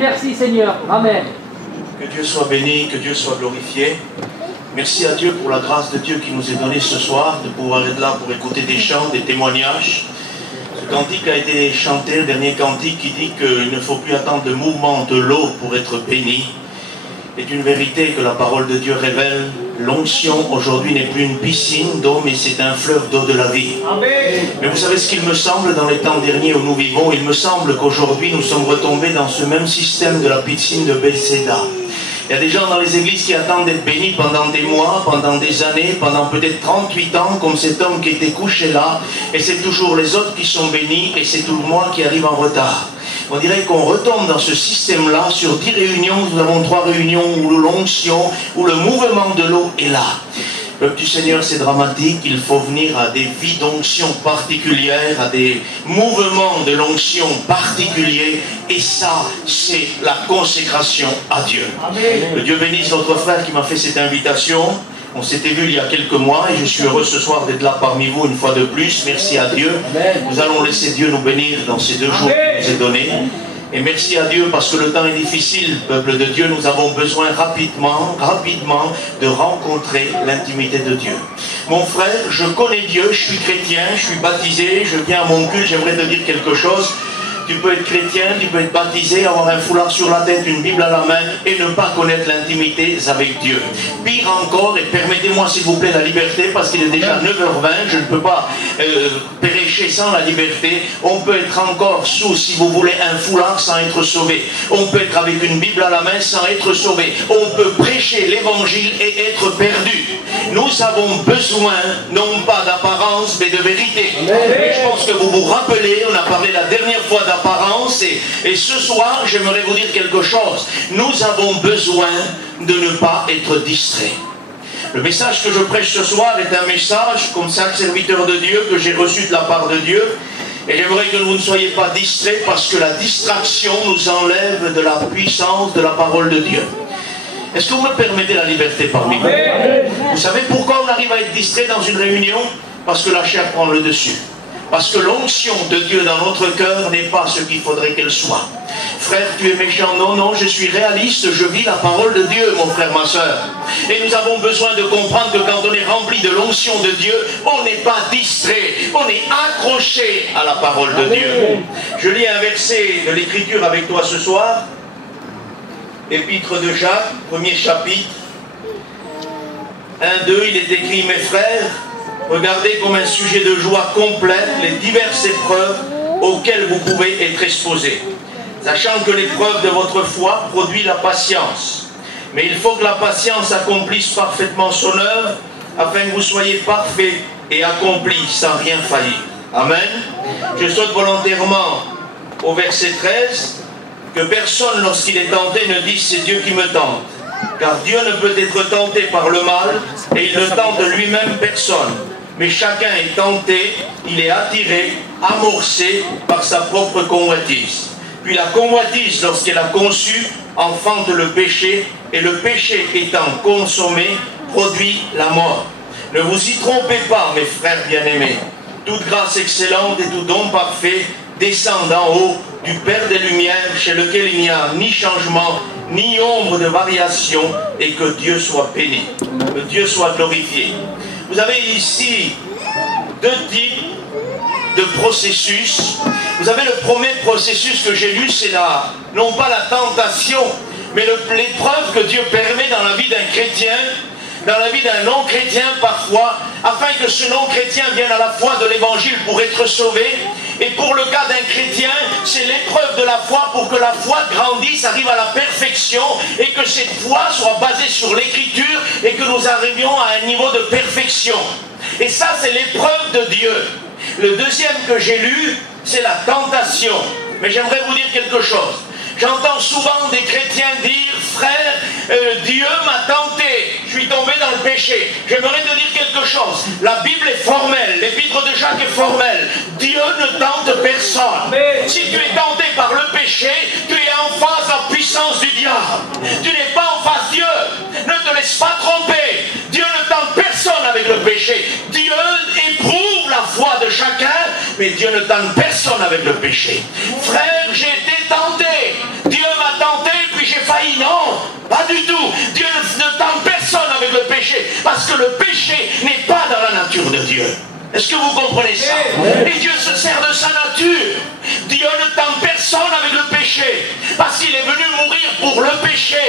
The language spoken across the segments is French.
Merci Seigneur, Amen. Que Dieu soit béni, que Dieu soit glorifié. Merci à Dieu pour la grâce de Dieu qui nous est donnée ce soir, de pouvoir être là pour écouter des chants, des témoignages. Ce cantique a été chanté, le dernier cantique qui dit qu'il ne faut plus attendre le mouvement de l'eau pour être béni. C'est une vérité que la parole de Dieu révèle. L'onction aujourd'hui n'est plus une piscine d'eau, mais c'est un fleuve d'eau de la vie. Amen. Mais vous savez ce qu'il me semble dans les temps derniers où nous vivons? Il me semble qu'aujourd'hui nous sommes retombés dans ce même système de la piscine de Bethesda. Il y a des gens dans les églises qui attendent d'être bénis pendant des mois, pendant des années, pendant peut-être 38 ans, comme cet homme qui était couché là, et c'est toujours les autres qui sont bénis, et c'est tout moi qui arrive en retard. On dirait qu'on retombe dans ce système-là. Sur 10 réunions, nous avons 3 réunions où l'onction, où le mouvement de l'eau est là. Peuple du Seigneur, c'est dramatique. Il faut venir à des vies d'onction particulières, à des mouvements de l'onction particuliers. Et ça, c'est la consécration à Dieu. Amen. Que Dieu bénisse notre frère qui m'a fait cette invitation. On s'était vu il y a quelques mois et je suis heureux ce soir d'être là parmi vous une fois de plus. Merci à Dieu. Amen. Nous allons laisser Dieu nous bénir dans ces 2 jours qu'il nous est donné. Et merci à Dieu parce que le temps est difficile, peuple de Dieu. Nous avons besoin rapidement de rencontrer l'intimité de Dieu. Mon frère, je connais Dieu, je suis chrétien, je suis baptisé, je viens à mon culte, j'aimerais te dire quelque chose. Tu peux être chrétien, tu peux être baptisé, avoir un foulard sur la tête, une Bible à la main et ne pas connaître l'intimité avec Dieu. Pire encore, et permettez-moi s'il vous plaît la liberté, parce qu'il est déjà 9h20, je ne peux pas prêcher sans la liberté. On peut être encore sous, si vous voulez, un foulard sans être sauvé. On peut être avec une Bible à la main sans être sauvé. On peut prêcher l'évangile et être perdu. Nous avons besoin, non pas d'apparence, mais de vérité. Et je pense que vous vous rappelez, on a parlé la dernière fois d'apparence, et ce soir, j'aimerais vous dire quelque chose. Nous avons besoin de ne pas être distraits. Le message que je prêche ce soir est un message, comme chaque serviteur de Dieu, que j'ai reçu de la part de Dieu. Et j'aimerais que vous ne soyez pas distraits, parce que la distraction nous enlève de la puissance de la parole de Dieu. Est-ce que vous me permettez la liberté parmi vous? Vous savez pourquoi on arrive à être distrait dans une réunion? Parce que la chair prend le dessus. Parce que l'onction de Dieu dans notre cœur n'est pas ce qu'il faudrait qu'elle soit. Frère, tu es méchant. Non, non, je suis réaliste, je vis la parole de Dieu, mon frère, ma soeur. Et nous avons besoin de comprendre que quand on est rempli de l'onction de Dieu, on n'est pas distrait, on est accroché à la parole de Dieu. Je lis un verset de l'Écriture avec toi ce soir. Épître de Jacques, 1er chapitre. 1, 2, il est écrit, mes frères, regardez comme un sujet de joie complète les diverses épreuves auxquelles vous pouvez être exposés, sachant que l'épreuve de votre foi produit la patience. Mais il faut que la patience accomplisse parfaitement son œuvre, afin que vous soyez parfaits et accomplis sans rien faillir. Amen. Je saute volontairement au verset 13, que personne lorsqu'il est tenté ne dise c'est Dieu qui me tente. Car Dieu ne peut être tenté par le mal, et il ne tente lui-même personne. Mais chacun est tenté, il est attiré, amorcé par sa propre convoitise. Puis la convoitise, lorsqu'elle a conçu, enfante le péché, et le péché étant consommé, produit la mort. Ne vous y trompez pas, mes frères bien-aimés. Toute grâce excellente et tout don parfait descend d'en haut du Père des Lumières, chez lequel il n'y a ni changement, ni ombre de variation, et que Dieu soit béni, que Dieu soit glorifié. Vous avez ici 2 types de processus. Vous avez le premier processus que j'ai lu, c'est non pas la tentation, mais l'épreuve que Dieu permet dans la vie d'un chrétien, dans la vie d'un non-chrétien parfois, afin que ce non-chrétien vienne à la foi de l'évangile pour être sauvé. Et pour le cas d'un chrétien, c'est l'épreuve de la foi pour que la foi grandisse, arrive à la perfection, et que cette foi soit basée sur l'écriture, et que nous arrivions à un niveau de perfection. Et ça, c'est l'épreuve de Dieu. Le deuxième que j'ai lu, c'est la tentation. Mais j'aimerais vous dire quelque chose. J'entends souvent des chrétiens dire, frère, Dieu m'a tenté, je suis tombé dans le péché. J'aimerais te dire quelque chose. La Bible est formelle, l'épître de Jacques est formelle. Dieu ne tente personne. Si tu es tenté par le péché, tu es en face à la puissance du diable. Tu n'es pas en face Dieu. Ne te laisse pas tromper. Dieu ne tente personne avec le péché. Dieu éprouve la foi de chacun, mais Dieu ne tente personne avec le péché. Frère, j'ai été tenté. Dieu m'a tenté. failli. Non, pas du tout. Dieu ne tente personne avec le péché, parce que le péché n'est pas dans la nature de Dieu. Est-ce que vous comprenez ça? Et Dieu se sert de sa nature. Dieu ne tente personne avec le péché, parce qu'il est venu mourir pour le péché.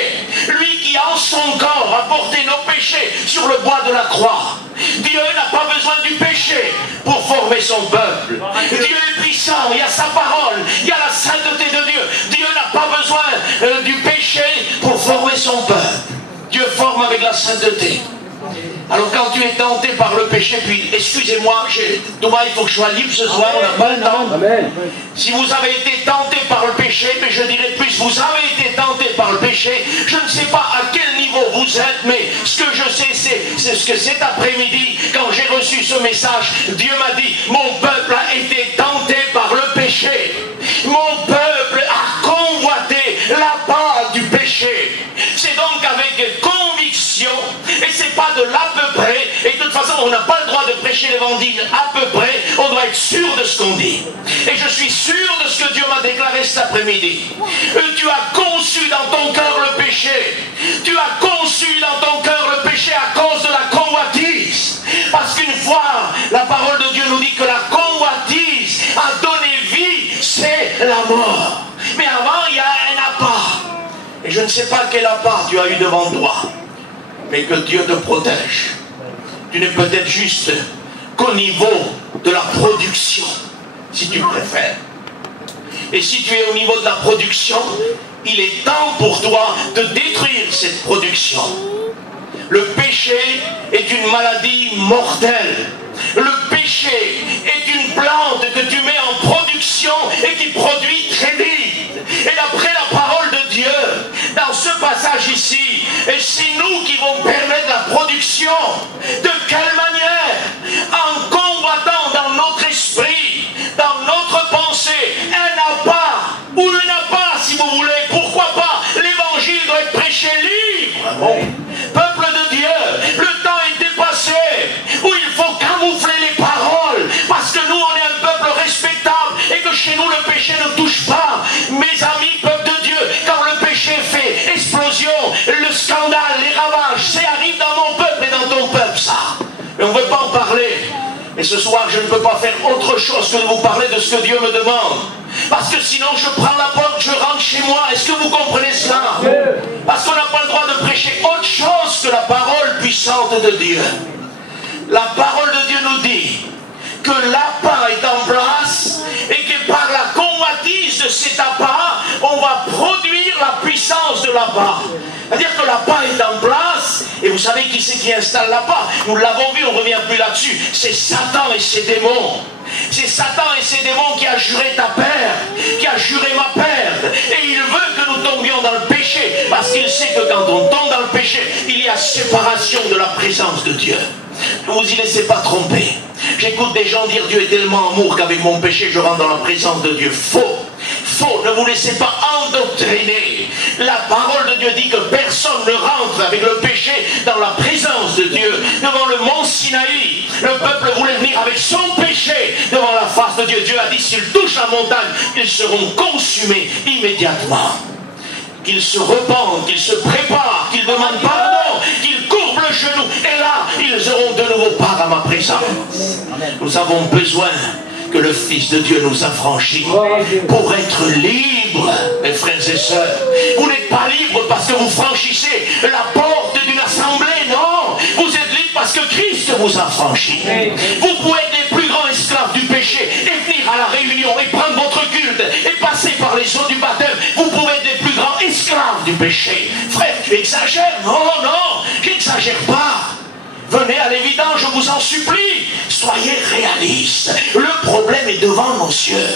Lui qui en son corps a porté nos péchés sur le bois de la croix. Dieu n'a pas besoin du péché pour former son peuple. Dieu est puissant, il y a sa parole, il y a la sainteté de Dieu. Dieu n'a pas besoin du péché pour former son peuple. Dieu forme avec la sainteté. Alors quand tu es tenté par le péché, puis excusez-moi, Thomas, il faut que je sois libre ce soir, on n'a pas le temps. Amen. Si vous avez été tenté par le péché, mais je dirais plus, vous avez été tenté par le péché, je ne sais pas à quel niveau vous êtes, mais ce que je sais, c'est ce que cet après-midi, quand j'ai reçu ce message, Dieu m'a dit, mon peuple a été tenté par le péché. Mon peuple a convoité la part du péché. C'est donc avec conviction, et c'est pas de l'à peu près, et de toute façon on n'a pas le droit de prêcher l'évangile à peu près, on doit être sûr de ce qu'on dit. Et je suis sûr de ce que Dieu m'a déclaré cet après-midi. Tu as conçu dans ton cœur le péché, tu as conçu dans ton cœur le péché à cause de la convoitise. Parce qu'une fois, la parole de Dieu nous dit que la convoitise a donné vie, c'est la mort. Mais avant, il y a un appât. Et je ne sais pas quel appât tu as eu devant toi, mais que Dieu te protège. Tu n'es peut-être juste qu'au niveau de la production, si tu préfères. Et si tu es au niveau de la production, il est temps pour toi de détruire cette production. Le péché est une maladie mortelle. Le péché est une plante que tu mets en production et qui produit très vite. Et d'après la parole de Dieu, dans ce passage ici, et c'est nous qui vont permettre la production. De quelle manière? En combattant dans notre esprit, dans notre pensée, un appât ou une appât si vous voulez. Pourquoi pas? L'évangile doit être prêché libre. Bon. Peuple de Dieu, le temps est dépassé où il faut camoufler les paroles parce que nous on est un peuple respectable et que chez nous le péché ne touche pas. Mes amis, peuple de Dieu, quand le péché fait explosion, le scandale, les ravages, ça arrive dans mon peuple et dans ton peuple ça. Mais on ne veut pas en parler. Et ce soir je ne peux pas faire autre chose que de vous parler de ce que Dieu me demande. Parce que sinon je prends la porte, je rentre chez moi. Est-ce que vous comprenez cela? Parce qu'on n'a pas le droit de prêcher autre chose que la parole puissante de Dieu. La parole de Dieu nous dit que l'appât est en place et que par la convoitise de cet appât, on va produire la puissance de l'appât. C'est-à-dire que l'appât est en place, et vous savez qui c'est qui installe l'appât? Nous l'avons vu, on ne revient plus là-dessus. C'est Satan et ses démons. C'est Satan et ses démons qui a juré ta perte, qui a juré ma perte. Et il veut que nous tombions dans le péché, parce qu'il sait que quand on tombe dans le péché, il y a séparation de la présence de Dieu. Ne vous y laissez pas tromper. J'écoute des gens dire Dieu est tellement amour qu'avec mon péché je rentre dans la présence de Dieu. Faux. Faux. Ne vous laissez pas endoctriner. La parole de Dieu dit que personne ne rentre avec le péché dans la présence de Dieu. Devant le mont Sinaï, le peuple voulait venir avec son péché devant la face de Dieu. Dieu a dit s'ils touchent la montagne, ils seront consumés immédiatement. Qu'ils se repentent, qu'ils se préparent, qu'ils demandent pardon, qu'ils courbent le genou. Et là, ils auront de nouveau part à ma présence. Nous avons besoin que le Fils de Dieu nous affranchisse pour être libres, mes frères et sœurs. Vous n'êtes pas libres parce que vous franchissez la porte d'une assemblée, non. Vous êtes libres parce que Christ vous a franchi. Vous pouvez être les plus grands esclaves du péché et venir à la réunion et prendre votre culte et passer par les eaux du baptême. Vous pouvez être les plus grands esclaves du péché. Frère, tu exagères? Non, non, j'exagère pas. Venez à l'évidence, je vous en supplie. Soyez réalistes. Le problème est devant nos yeux.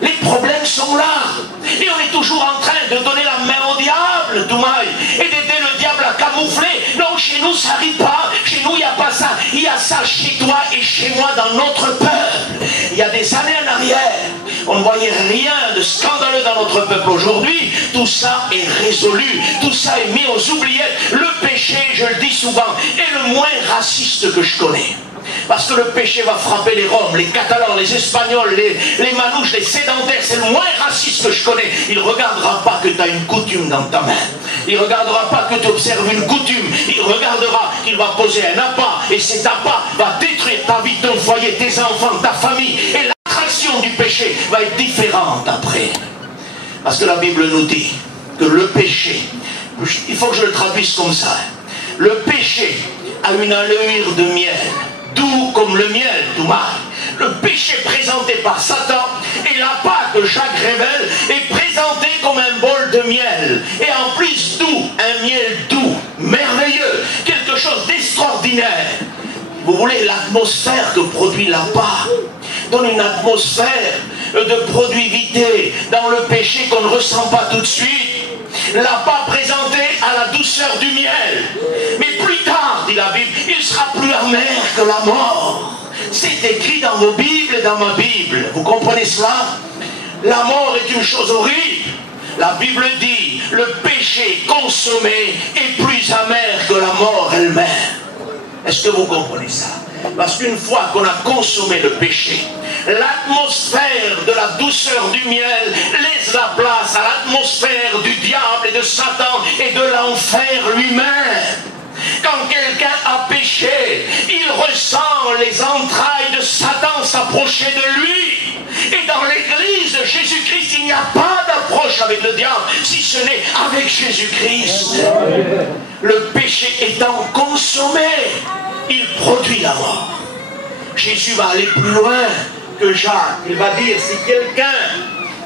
Les problèmes sont là. Et on est toujours en train de donner la main au diable, Doumaï, et d'aider le diable à camoufler. Non, chez nous, ça n'arrive pas. Chez nous, il n'y a pas ça. Il y a ça chez toi et chez moi dans notre peuple. Il y a des années en arrière, on ne voyait rien de scandaleux dans notre peuple. Aujourd'hui, tout ça est résolu. Tout ça est mis aux oubliettes. Le péché, je le dis souvent, est le moins raciste que je connais. Parce que le péché va frapper les Roms, les Catalans, les Espagnols, les Manouches, les sédentaires. C'est le moins raciste que je connais. Il ne regardera pas que tu as une coutume dans ta main. Il ne regardera pas que tu observes une coutume. Il regardera qu'il va poser un appât. Et cet appât va détruire ta vie, ton foyer, tes enfants, ta famille. Et l'attraction du péché va être différente après. Parce que la Bible nous dit que le péché, il faut que je le traduise comme ça. Le péché a une allure de miel, doux comme le miel, tout mal. Le péché présenté par Satan et l'appât que Jacques révèle est présenté comme un bol de miel. Et en plus doux, un miel doux, merveilleux, quelque chose d'extraordinaire. Vous voulez l'atmosphère que produit l'appât donne une atmosphère de productivité dans le péché qu'on ne ressent pas tout de suite. L'appât présenté à la douceur du miel. Mais plus tard, dit la Bible, il sera plus amer que la mort. C'est écrit dans vos Bibles et dans ma Bible. Vous comprenez cela? La mort est une chose horrible. La Bible dit, le péché consommé est plus amer que la mort elle-même. Est-ce que vous comprenez ça? Parce qu'une fois qu'on a consommé le péché, l'atmosphère de la douceur du miel laisse la place à l'atmosphère du diable et de Satan et de l'enfer lui-même. Quand quelqu'un a péché, il ressent les entrailles de Satan s'approcher de lui. Et dans l'église de Jésus-Christ, il n'y a pas d'approche avec le diable, si ce n'est avec Jésus-Christ. Le péché étant consommé, il produit la mort. Jésus va aller plus loin que Jacques. Il va dire, si quelqu'un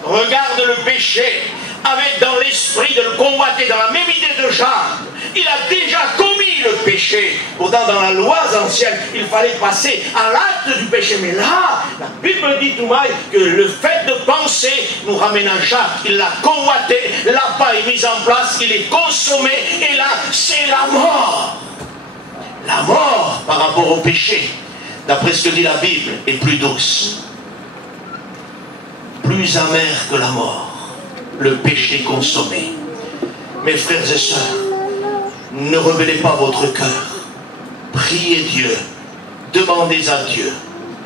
regarde le péché avec dans l'esprit de le convoiter, dans la même idée de Jacques, il a déjà commis le péché. Pourtant, dans la loi ancienne, il fallait passer à l'acte du péché. Mais là, la Bible dit tout mal que le fait de penser nous ramène à Jacques. Il l'a convoité, l'appât est mis en place, il est consommé, et là, c'est la mort. La mort, par rapport au péché, d'après ce que dit la Bible, est plus douce, plus amère que la mort, le péché consommé. Mes frères et sœurs, ne rebellez pas votre cœur. Priez Dieu. Demandez à Dieu.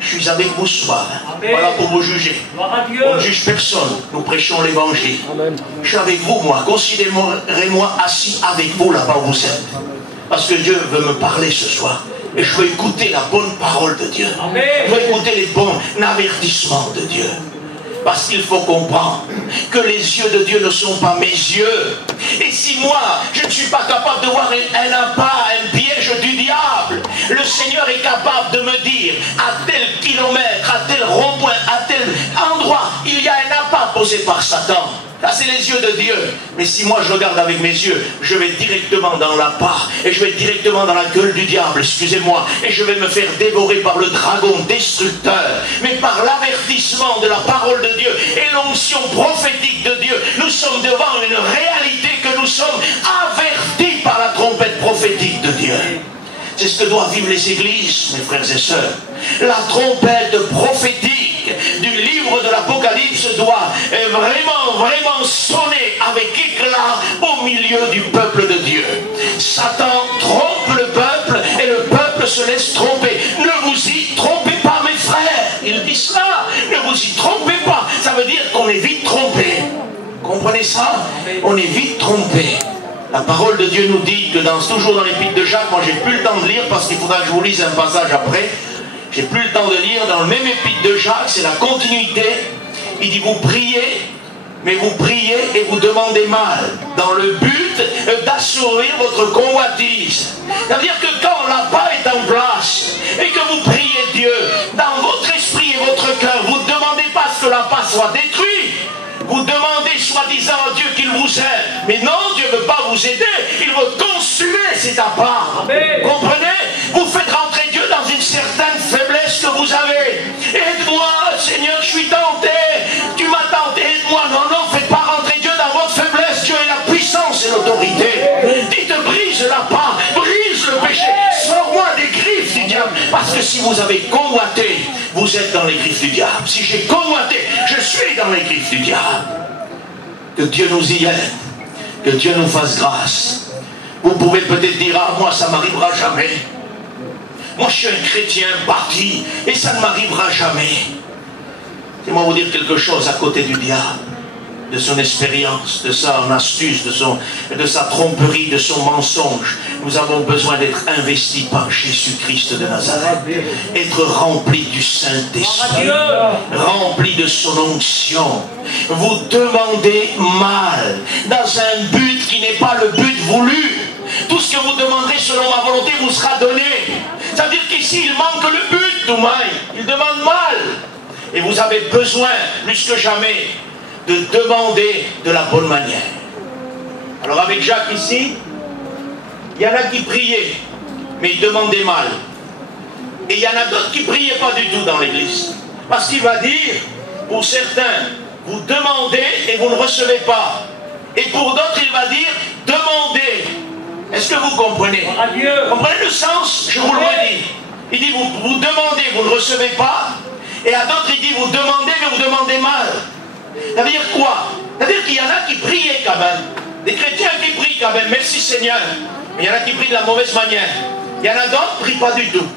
Je suis avec vous ce soir. Voilà pour vous juger. On ne juge personne. Nous prêchons l'évangile. Je suis avec vous, moi. Considérez-moi assis avec vous là-bas où vous êtes. Parce que Dieu veut me parler ce soir. Et je veux écouter la bonne parole de Dieu. Je veux écouter les bons avertissements de Dieu. Parce qu'il faut comprendre que les yeux de Dieu ne sont pas mes yeux. Et si moi, je ne suis pas capable de voir un appât, un piège du diable, le Seigneur est capable de me dire, à tel kilomètre, à tel rond-point, à tel endroit, il y a un appât posé par Satan. Là, c'est les yeux de Dieu. Mais si moi, je regarde avec mes yeux, je vais directement dans l'appât. Et je vais directement dans la gueule du diable, excusez-moi. Et je vais me faire dévorer par le dragon destructeur. Mais par l'avertissement de la parole de Dieu et l'onction prophétique de Dieu, nous sommes devant une réalité que nous sommes avertis par la trompette prophétique de Dieu. C'est ce que doivent vivre les églises, mes frères et sœurs. La trompette prophétique du livre de l'Apocalypse doit vraiment sonner avec éclat au milieu du peuple de Dieu. Satan trompe le peuple et le peuple se laisse tromper. Ne vous y trompez pas, mes frères. Il dit cela. Ne vous y trompez pas. Ça veut dire qu'on est vite trompé. Comprenez ça? On est vite trompé. La parole de Dieu nous dit que toujours dans l'épître de Jacques, moi j'ai plus le temps de lire parce qu'il faudra que je vous lise un passage après. J'ai plus le temps de lire. Dans le même épître de Jacques, c'est la continuité. Il dit, vous priez, mais vous priez et vous demandez mal, dans le but d'assouvir votre convoitise. C'est-à-dire que quand l'appât est en place et que vous priez Dieu, dans votre esprit et votre cœur, vous ne demandez pas que l'appât soit détruit. Vous demandez soi-disant à Dieu qu'il vous aide. Mais non, Dieu ne veut pas vous aider. Il veut consumer cet appât. Comprenez? Vous faites rentrer Dieu dans une certaine faiblesse que vous avez. Aide-moi, Seigneur, je suis tenté. Tu m'as tenté, aide-moi. Non, non, faites pas rentrer Dieu dans votre faiblesse. Dieu est la puissance et l'autorité. Dites, brise l'appât, brise le péché. Sors-moi des griffes du diable. Parce que si vous avez convoité, vous êtes dans les griffes du diable. Si j'ai convoité, je suis dans les griffes du diable. Que Dieu nous y aide. Que Dieu nous fasse grâce. Vous pouvez peut-être dire, ah, moi ça m'arrivera jamais. Moi je suis un chrétien bâti et ça ne m'arrivera jamais. Laissez-moi vous dire quelque chose à côté du diable. de son expérience, de son astuce, de sa tromperie, de son mensonge. Nous avons besoin d'être investis par Jésus-Christ de Nazareth. Être remplis du Saint-Esprit, remplis de son onction. Vous demandez mal, dans un but qui n'est pas le but voulu. Tout ce que vous demanderez selon ma volonté vous sera donné. Ça veut dire qu'ici, il manque le but, Doumaï. Il demande mal. Et vous avez besoin, plus que jamais, de demander de la bonne manière. Alors avec Jacques ici, il y en a qui priaient, mais ils demandaient mal. Et il y en a d'autres qui ne priaient pas du tout dans l'église. Parce qu'il va dire, pour certains, vous demandez et vous ne recevez pas. Et pour d'autres, il va dire, demandez. Est-ce que vous comprenez? Comprenez le sens? Je vous le redis. Il dit, vous demandez, vous ne recevez pas. Et à d'autres, il dit, vous demandez, mais vous demandez mal. Ça veut dire quoi? Ça veut dire qu'il y en a qui priaient quand même. Des chrétiens qui prient quand même, merci Seigneur. Mais il y en a qui prient de la mauvaise manière. Il y en a d'autres qui ne prient pas du tout.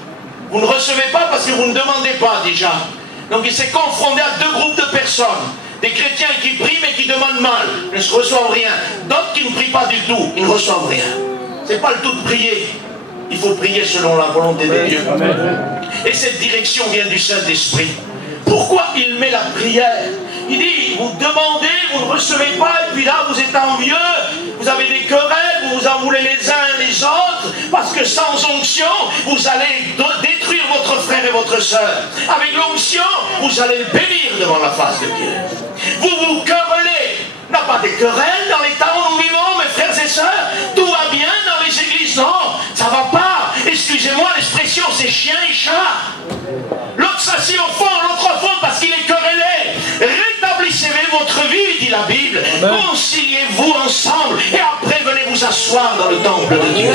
Vous ne recevez pas parce que vous ne demandez pas déjà. Donc il s'est confronté à deux groupes de personnes. Des chrétiens qui prient mais qui demandent mal, ne se reçoivent rien. D'autres qui ne prient pas du tout, ils ne reçoivent rien. Ce n'est pas le tout de prier. Il faut prier selon la volonté de Dieu. Et cette direction vient du Saint-Esprit. Pourquoi il met la prière? Il dit, vous demandez, vous ne recevez pas, et puis là vous êtes envieux, vous avez des querelles, vous vous en voulez les uns les autres, parce que sans onction, vous allez détruire votre frère et votre sœur. Avec l'onction, vous allez le bénir devant la face de Dieu. Vous vous querellez. Il n'y a pas de querelles dans les temps où nous vivons, mes frères et sœurs. Tout va bien dans les églises. Non, ça ne va pas. Excusez-moi, l'expression, c'est chien et chat. L'autre s'assied au fond, l'autre au fond, parce qu'il est querellé. Rétablissez votre vie, dit la Bible. Conciliez-vous ensemble. Et après, venez vous asseoir dans le temple de Dieu.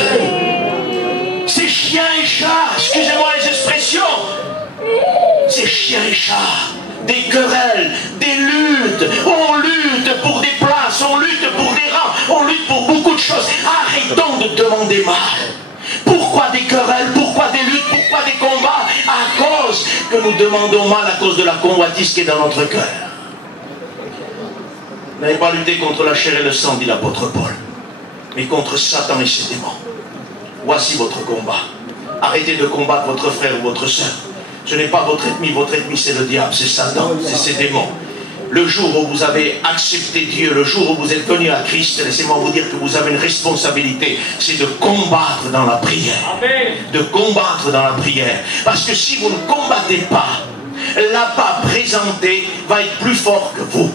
C'est chien et chat. Excusez-moi les expressions. C'est chien et chat. Des querelles, des luttes. On lutte pour des places, on lutte pour des rangs, on lutte pour beaucoup de choses. Arrêtons de demander mal. Pourquoi des querelles, pourquoi des luttes, pourquoi des combats? À cause que nous demandons mal, à cause de la convoitise qui est dans notre cœur. Vous n'avez pas lutté contre la chair et le sang, dit l'apôtre Paul, mais contre Satan et ses démons. Voici votre combat. Arrêtez de combattre votre frère ou votre soeur. Ce n'est pas votre ennemi c'est le diable, c'est Satan, c'est ses démons. Le jour où vous avez accepté Dieu, le jour où vous êtes venu à Christ, laissez-moi vous dire que vous avez une responsabilité, c'est de combattre dans la prière. Amen. De combattre dans la prière. Parce que si vous ne combattez pas, l'appât présenté va être plus fort que vous.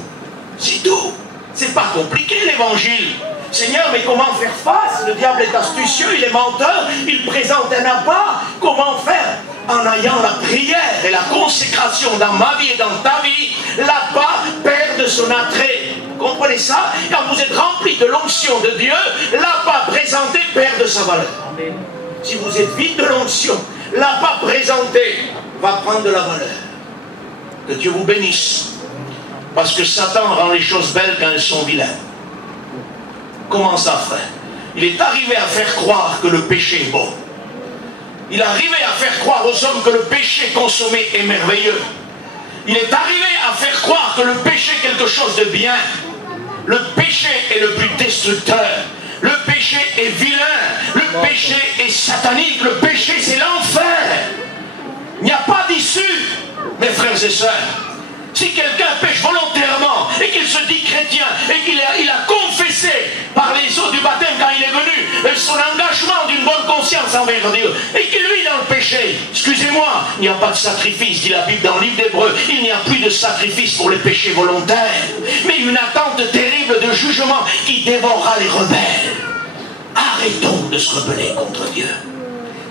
C'est tout. C'est pas compliqué l'évangile. Seigneur, mais comment faire face? Le diable est astucieux, il est menteur, il présente un appât. Comment faire? En ayant la prière et la consécration dans ma vie et dans ta vie, l'appât perd de son attrait. Vous comprenez ça? Quand vous êtes rempli de l'onction de Dieu, l'appât présenté perd de sa valeur. Amen. Si vous êtes vide de l'onction, l'appât présenté va prendre de la valeur. Que Dieu vous bénisse. Parce que Satan rend les choses belles quand elles sont vilaines. Comment ça, frère? Il est arrivé à faire croire que le péché est bon. Il est arrivé à faire croire aux hommes que le péché consommé est merveilleux. Il est arrivé à faire croire que le péché est quelque chose de bien. Le péché est le plus destructeur. Le péché est vilain. Le péché est satanique. Le péché, c'est l'enfer. Il n'y a pas d'issue, mes frères et sœurs. Si quelqu'un pêche volontairement et qu'il se dit chrétien et qu'il a confessé par les eaux du baptême quand il est venu son engagement d'une bonne conscience envers Dieu et qu'il vit dans le péché, excusez-moi, il n'y a pas de sacrifice, dit la Bible dans le livre d'Hébreux, il n'y a plus de sacrifice pour les péchés volontaires, mais une attente terrible de jugement qui dévorera les rebelles. Arrêtons de se rebeller contre Dieu.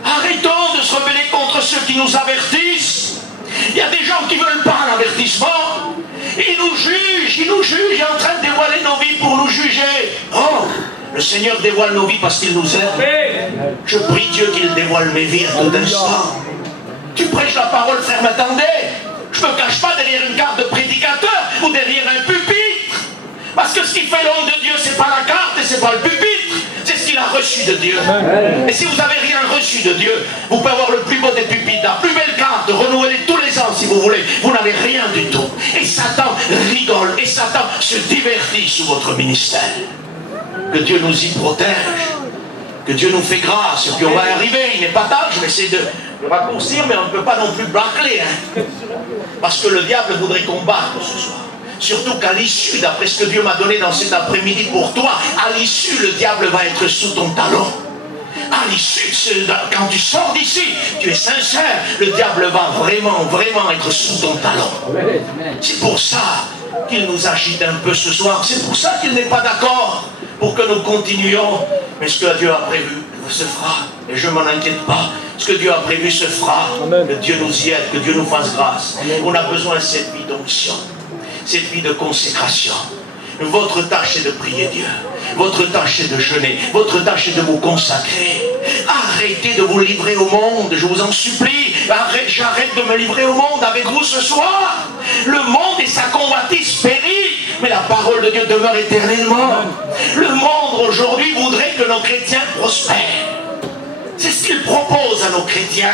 Arrêtons de se rebeller contre ceux qui nous avertissent. Il y a des gens qui ne veulent pas l'avertissement. Ils nous jugent, il est en train de dévoiler nos vies pour nous juger. Oh, le Seigneur dévoile nos vies parce qu'il nous aime. Je prie Dieu qu'il dévoile mes vies à tout instant. Tu prêches la parole, frère, m'attendez. Je ne me cache pas derrière une carte de prédicateur ou derrière un pupitre. Parce que ce qui fait l'homme de Dieu, ce n'est pas la carte et ce n'est pas le pupitre. C'est ce qu'il a reçu de Dieu. Et si vous n'avez rien reçu de Dieu, vous pouvez avoir le plus beau des pupitres, la plus belle carte, renouveler tous les ans si vous voulez. Vous n'avez rien du tout. Et Satan rit rigole et Satan se divertit sous votre ministère. Que Dieu nous y protège. Que Dieu nous fait grâce. Et puis on va y arriver. Il n'est pas tard. Je vais essayer de raccourcir, mais on ne peut pas non plus bâcler. Hein. Parce que le diable voudrait combattre ce soir. Surtout qu'à l'issue, d'après ce que Dieu m'a donné dans cet après-midi pour toi, à l'issue, le diable va être sous ton talon. À l'issue, quand tu sors d'ici, tu es sincère, le diable va vraiment être sous ton talon. C'est pour ça qu'il nous agite un peu ce soir. C'est pour ça qu'il n'est pas d'accord pour que nous continuions. Mais ce que Dieu a prévu se fera. Et je ne m'en inquiète pas. Ce que Dieu a prévu se fera. Amen. Que Dieu nous y aide, que Dieu nous fasse grâce. Amen. On a besoin de cette vie d'onction, cette vie de consécration. Votre tâche c'est de prier Dieu. Votre tâche c'est de jeûner. Votre tâche c'est de vous consacrer. Arrêtez de vous livrer au monde, je vous en supplie. J'arrête de me livrer au monde avec vous ce soir. Le monde et sa convoitise périssent, mais la parole de Dieu demeure éternellement. Le monde aujourd'hui voudrait que nos chrétiens prospèrent. C'est ce qu'il propose à nos chrétiens.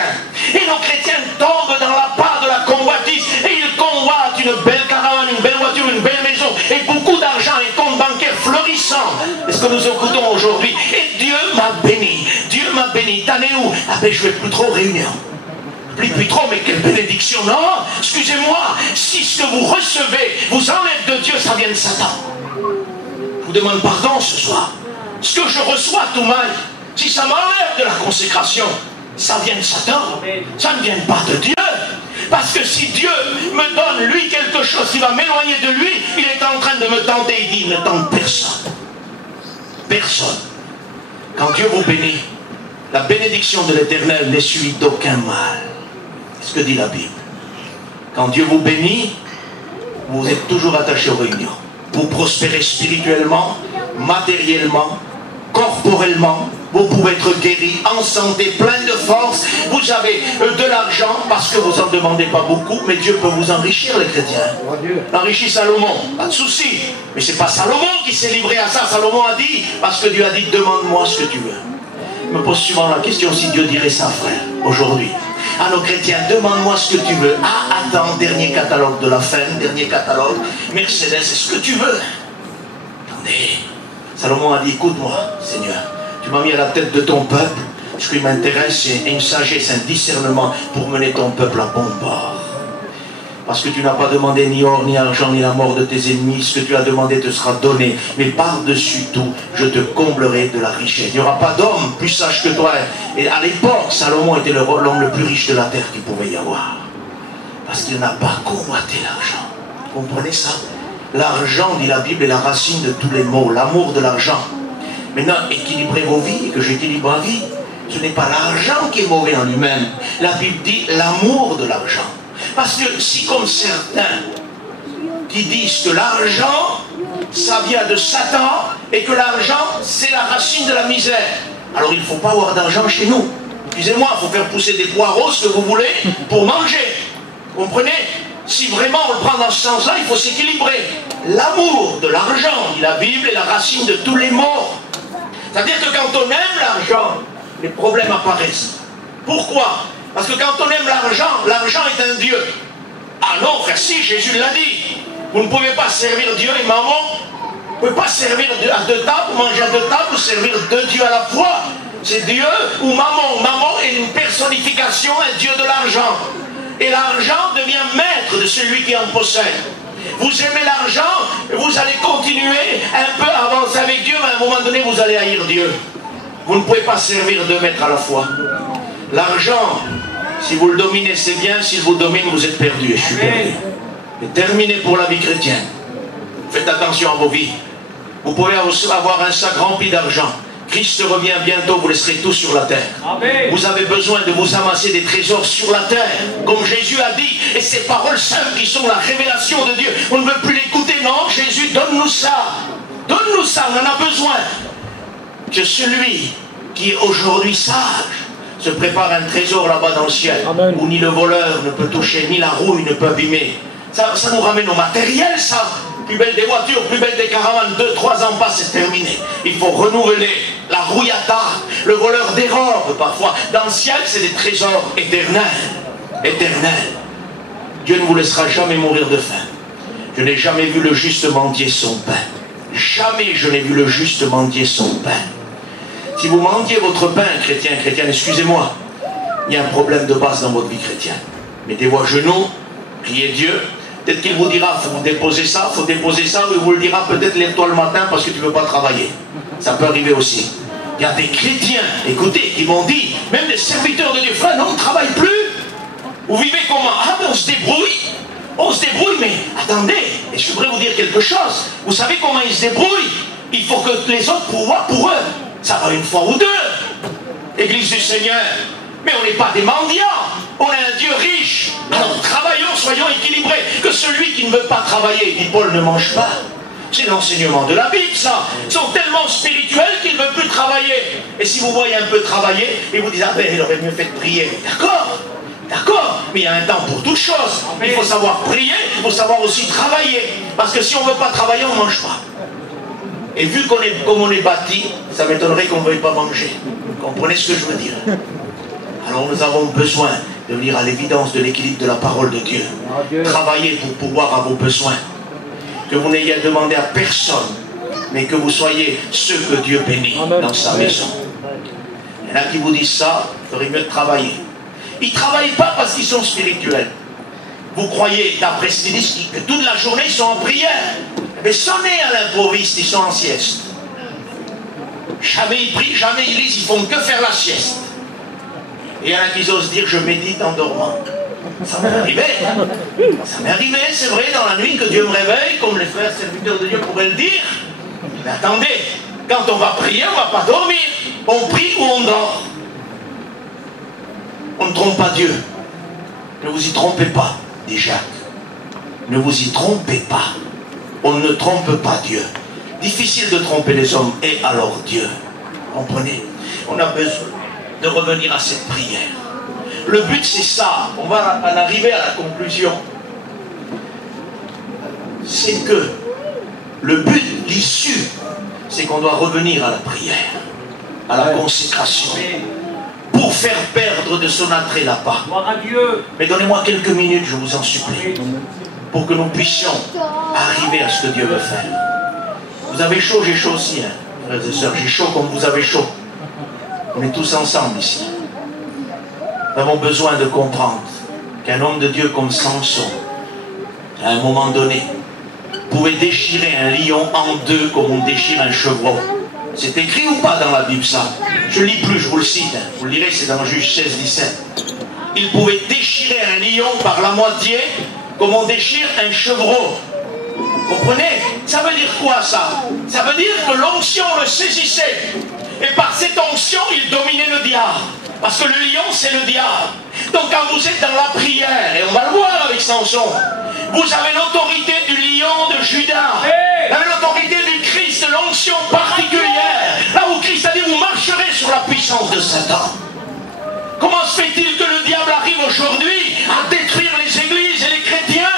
Et nos chrétiens tombent dans la part de la convoitise. Et ils convoitent une belle caravane, une belle voiture, une belle maison. Et beaucoup d'argent, et comptes bancaires florissants. C'est ce que nous écoutons aujourd'hui. Et Dieu m'a béni. Dieu m'a béni. T'en es où? Ah ben je vais plus trop réunion. Plus trop, mais quelle bénédiction. Non, excusez-moi. Si ce que vous recevez vous enlève de Dieu, ça vient de Satan. Je vous demande pardon ce soir. Ce que je reçois tout mal, si ça m'enlève de la consécration, ça vient de Satan. Ça ne vient pas de Dieu. Parce que si Dieu me donne, lui, quelque chose qui va m'éloigner de lui, il est en train de me tenter. Il dit, il ne tente personne. Personne. Quand Dieu vous bénit, la bénédiction de l'Éternel n'est suivie d'aucun mal. C'est ce que dit la Bible. Quand Dieu vous bénit, vous êtes toujours attaché aux réunions. Vous prospérez spirituellement, matériellement, corporellement. Vous pouvez être guéri, en santé, plein de force. Vous avez de l'argent parce que vous n'en demandez pas beaucoup, mais Dieu peut vous enrichir, les chrétiens. Enrichit Salomon, pas de souci. Mais ce n'est pas Salomon qui s'est livré à ça. Salomon a dit, parce que Dieu a dit, demande-moi ce que tu veux. Je me pose souvent la question si Dieu dirait ça, frère, aujourd'hui. À nos chrétiens, demande-moi ce que tu veux. Ah, attends, dernier catalogue de la fin, dernier catalogue. Mercedes, c'est ce que tu veux. Attendez. Salomon a dit, écoute-moi, Seigneur. Tu m'as mis à la tête de ton peuple. Ce qui m'intéresse, c'est une sagesse, un discernement pour mener ton peuple à bon port. Parce que tu n'as pas demandé ni or, ni argent, ni la mort de tes ennemis. Ce que tu as demandé te sera donné. Mais par-dessus tout, je te comblerai de la richesse. Il n'y aura pas d'homme plus sage que toi. Et à l'époque, Salomon était l'homme le plus riche de la terre qu'il pouvait y avoir. Parce qu'il n'a pas convoité l'argent. Vous comprenez ça? L'argent, dit la Bible, est la racine de tous les maux. L'amour de l'argent. Maintenant, équilibrez vos vies, et que j'équilibre ma vie. Ce n'est pas l'argent qui est mauvais en lui-même. La Bible dit l'amour de l'argent. Parce que si comme certains qui disent que l'argent, ça vient de Satan, et que l'argent, c'est la racine de la misère. Alors il ne faut pas avoir d'argent chez nous. Excusez-moi, il faut faire pousser des poireaux, ce que vous voulez, pour manger. Vous comprenez? Si vraiment on le prend dans ce sens-là, il faut s'équilibrer. L'amour de l'argent, dit la Bible, est la racine de tous les maux. C'est-à-dire que quand on aime l'argent, les problèmes apparaissent. Pourquoi? Parce que quand on aime l'argent, l'argent est un Dieu. Ah non, frère, si, Jésus l'a dit. Vous ne pouvez pas servir Dieu et maman. Vous ne pouvez pas servir à deux tables, manger à deux tables, ou servir deux dieux à la fois. C'est Dieu ou maman. Maman est une personnification, un Dieu de l'argent. Et l'argent devient maître de celui qui en possède. Vous aimez l'argent, vous allez continuer un peu à avancer avec Dieu, mais à un moment donné, vous allez haïr Dieu. Vous ne pouvez pas servir deux maîtres à la fois. L'argent, si vous le dominez, c'est bien. S'il vous domine, vous êtes perdu. Et je suis perdu. Et terminé pour la vie chrétienne. Faites attention à vos vies. Vous pouvez avoir un sac rempli d'argent. Christ revient bientôt, vous laisserez tout sur la terre. Amen. Vous avez besoin de vous amasser des trésors sur la terre, comme Jésus a dit, et ces paroles simples qui sont la révélation de Dieu. On ne veut plus l'écouter, non, Jésus, donne-nous ça. Donne-nous ça, on en a besoin. Que celui qui est aujourd'hui sage se prépare un trésor là-bas dans le ciel, Amen. Où ni le voleur ne peut toucher, ni la rouille ne peut abîmer. Ça nous ramène au matériel, ça. Plus belle des voitures, plus belle des caravanes, 2-3 ans passent, c'est terminé. Il faut renouveler la rouillata, le voleur des robes parfois. Dans le ciel, c'est des trésors éternels. Éternels. Dieu ne vous laissera jamais mourir de faim. Je n'ai jamais vu le juste mendier son pain. Jamais je n'ai vu le juste mendier son pain. Si vous mendiez votre pain, chrétien, chrétienne, excusez-moi, il y a un problème de base dans votre vie chrétienne. Mettez-vous à genoux, priez Dieu. Peut-être qu'il vous dira, il faut déposer ça, il faut déposer ça, ou il vous le dira peut-être lève-toi le matin parce que tu ne veux pas travailler. Ça peut arriver aussi. Il y a des chrétiens, écoutez, qui m'ont dit, même des serviteurs de Dieu, frère, non, on ne travaille plus. Vous vivez comment? Ah, mais on se débrouille. On se débrouille, mais attendez, et je voudrais vous dire quelque chose. Vous savez comment ils se débrouillent? Il faut que les autres pourvoient pour eux. Ça va une fois ou deux. Église du Seigneur. Mais on n'est pas des mendiants. On a un Dieu riche. Alors travaillons, soyons équilibrés. Que celui qui ne veut pas travailler, dit Paul, ne mange pas. C'est l'enseignement de la Bible, ça. Ils sont tellement spirituels qu'ils ne veulent plus travailler. Et si vous voyez un peu travailler, et vous dites, ah ben, il aurait mieux fait de prier. D'accord. D'accord, mais il y a un temps pour toutes choses. Il faut savoir prier, il faut savoir aussi travailler. Parce que si on ne veut pas travailler, on ne mange pas. Et vu qu'on est comme on est bâti, ça m'étonnerait qu'on ne veuille pas manger. Vous comprenez ce que je veux dire? Alors nous avons besoin de venir à l'évidence de l'équilibre de la parole de Dieu. Travailler pour pouvoir à vos besoins. Que vous n'ayez à demander à personne, mais que vous soyez ceux que Dieu bénit dans sa maison. Il y en a qui vous disent ça, il ferait mieux de travailler. Ils ne travaillent pas parce qu'ils sont spirituels. Vous croyez, d'après ce qu'ils disent, que toute la journée ils sont en prière. Mais sonnez à l'improviste, ils sont en sieste. Jamais ils prient, jamais ils lisent, ils font que faire la sieste. Et il y en a qui osent dire, je médite en dormant. Ça m'est arrivé. Ça m'est arrivé, c'est vrai, dans la nuit que Dieu me réveille, comme les frères serviteurs de Dieu pourraient le dire. Mais attendez, quand on va prier, on ne va pas dormir. On prie ou on dort. On ne trompe pas Dieu. Ne vous y trompez pas, dit Jacques. Ne vous y trompez pas. On ne trompe pas Dieu. Difficile de tromper les hommes, et alors Dieu. Comprenez? On a besoin de revenir à cette prière. Le but c'est ça. On va en arriver à la conclusion. C'est que le but, l'issue, c'est qu'on doit revenir à la prière, à la consécration. Pour faire perdre de son attrait là-bas. Mais donnez-moi quelques minutes, je vous en supplie, pour que nous puissions arriver à ce que Dieu veut faire. Vous avez chaud, j'ai chaud aussi, hein, frères et sœurs, j'ai chaud comme vous avez chaud. On est tous ensemble ici. Nous avons besoin de comprendre qu'un homme de Dieu comme Samson, à un moment donné, pouvait déchirer un lion en deux comme on déchire un chevreau. C'est écrit ou pas dans la Bible ça? Je ne lis plus, je vous le cite. Vous le lirez, c'est dans Juge 16, 17. Il pouvait déchirer un lion par la moitié comme on déchire un chevreau. Comprenez? Ça veut dire quoi ça? Ça veut dire que l'onction le saisissait. Et par cette onction, il dominait le diable. Parce que le lion, c'est le diable. Donc quand vous êtes dans la prière, et on va le voir avec Samson, vous avez l'autorité du lion de Judas. Vous avez l'autorité du Christ, l'onction particulière. Là où Christ a dit, vous marcherez sur la puissance de Satan. Comment se fait-il que le diable arrive aujourd'hui à détruire les églises et les chrétiens?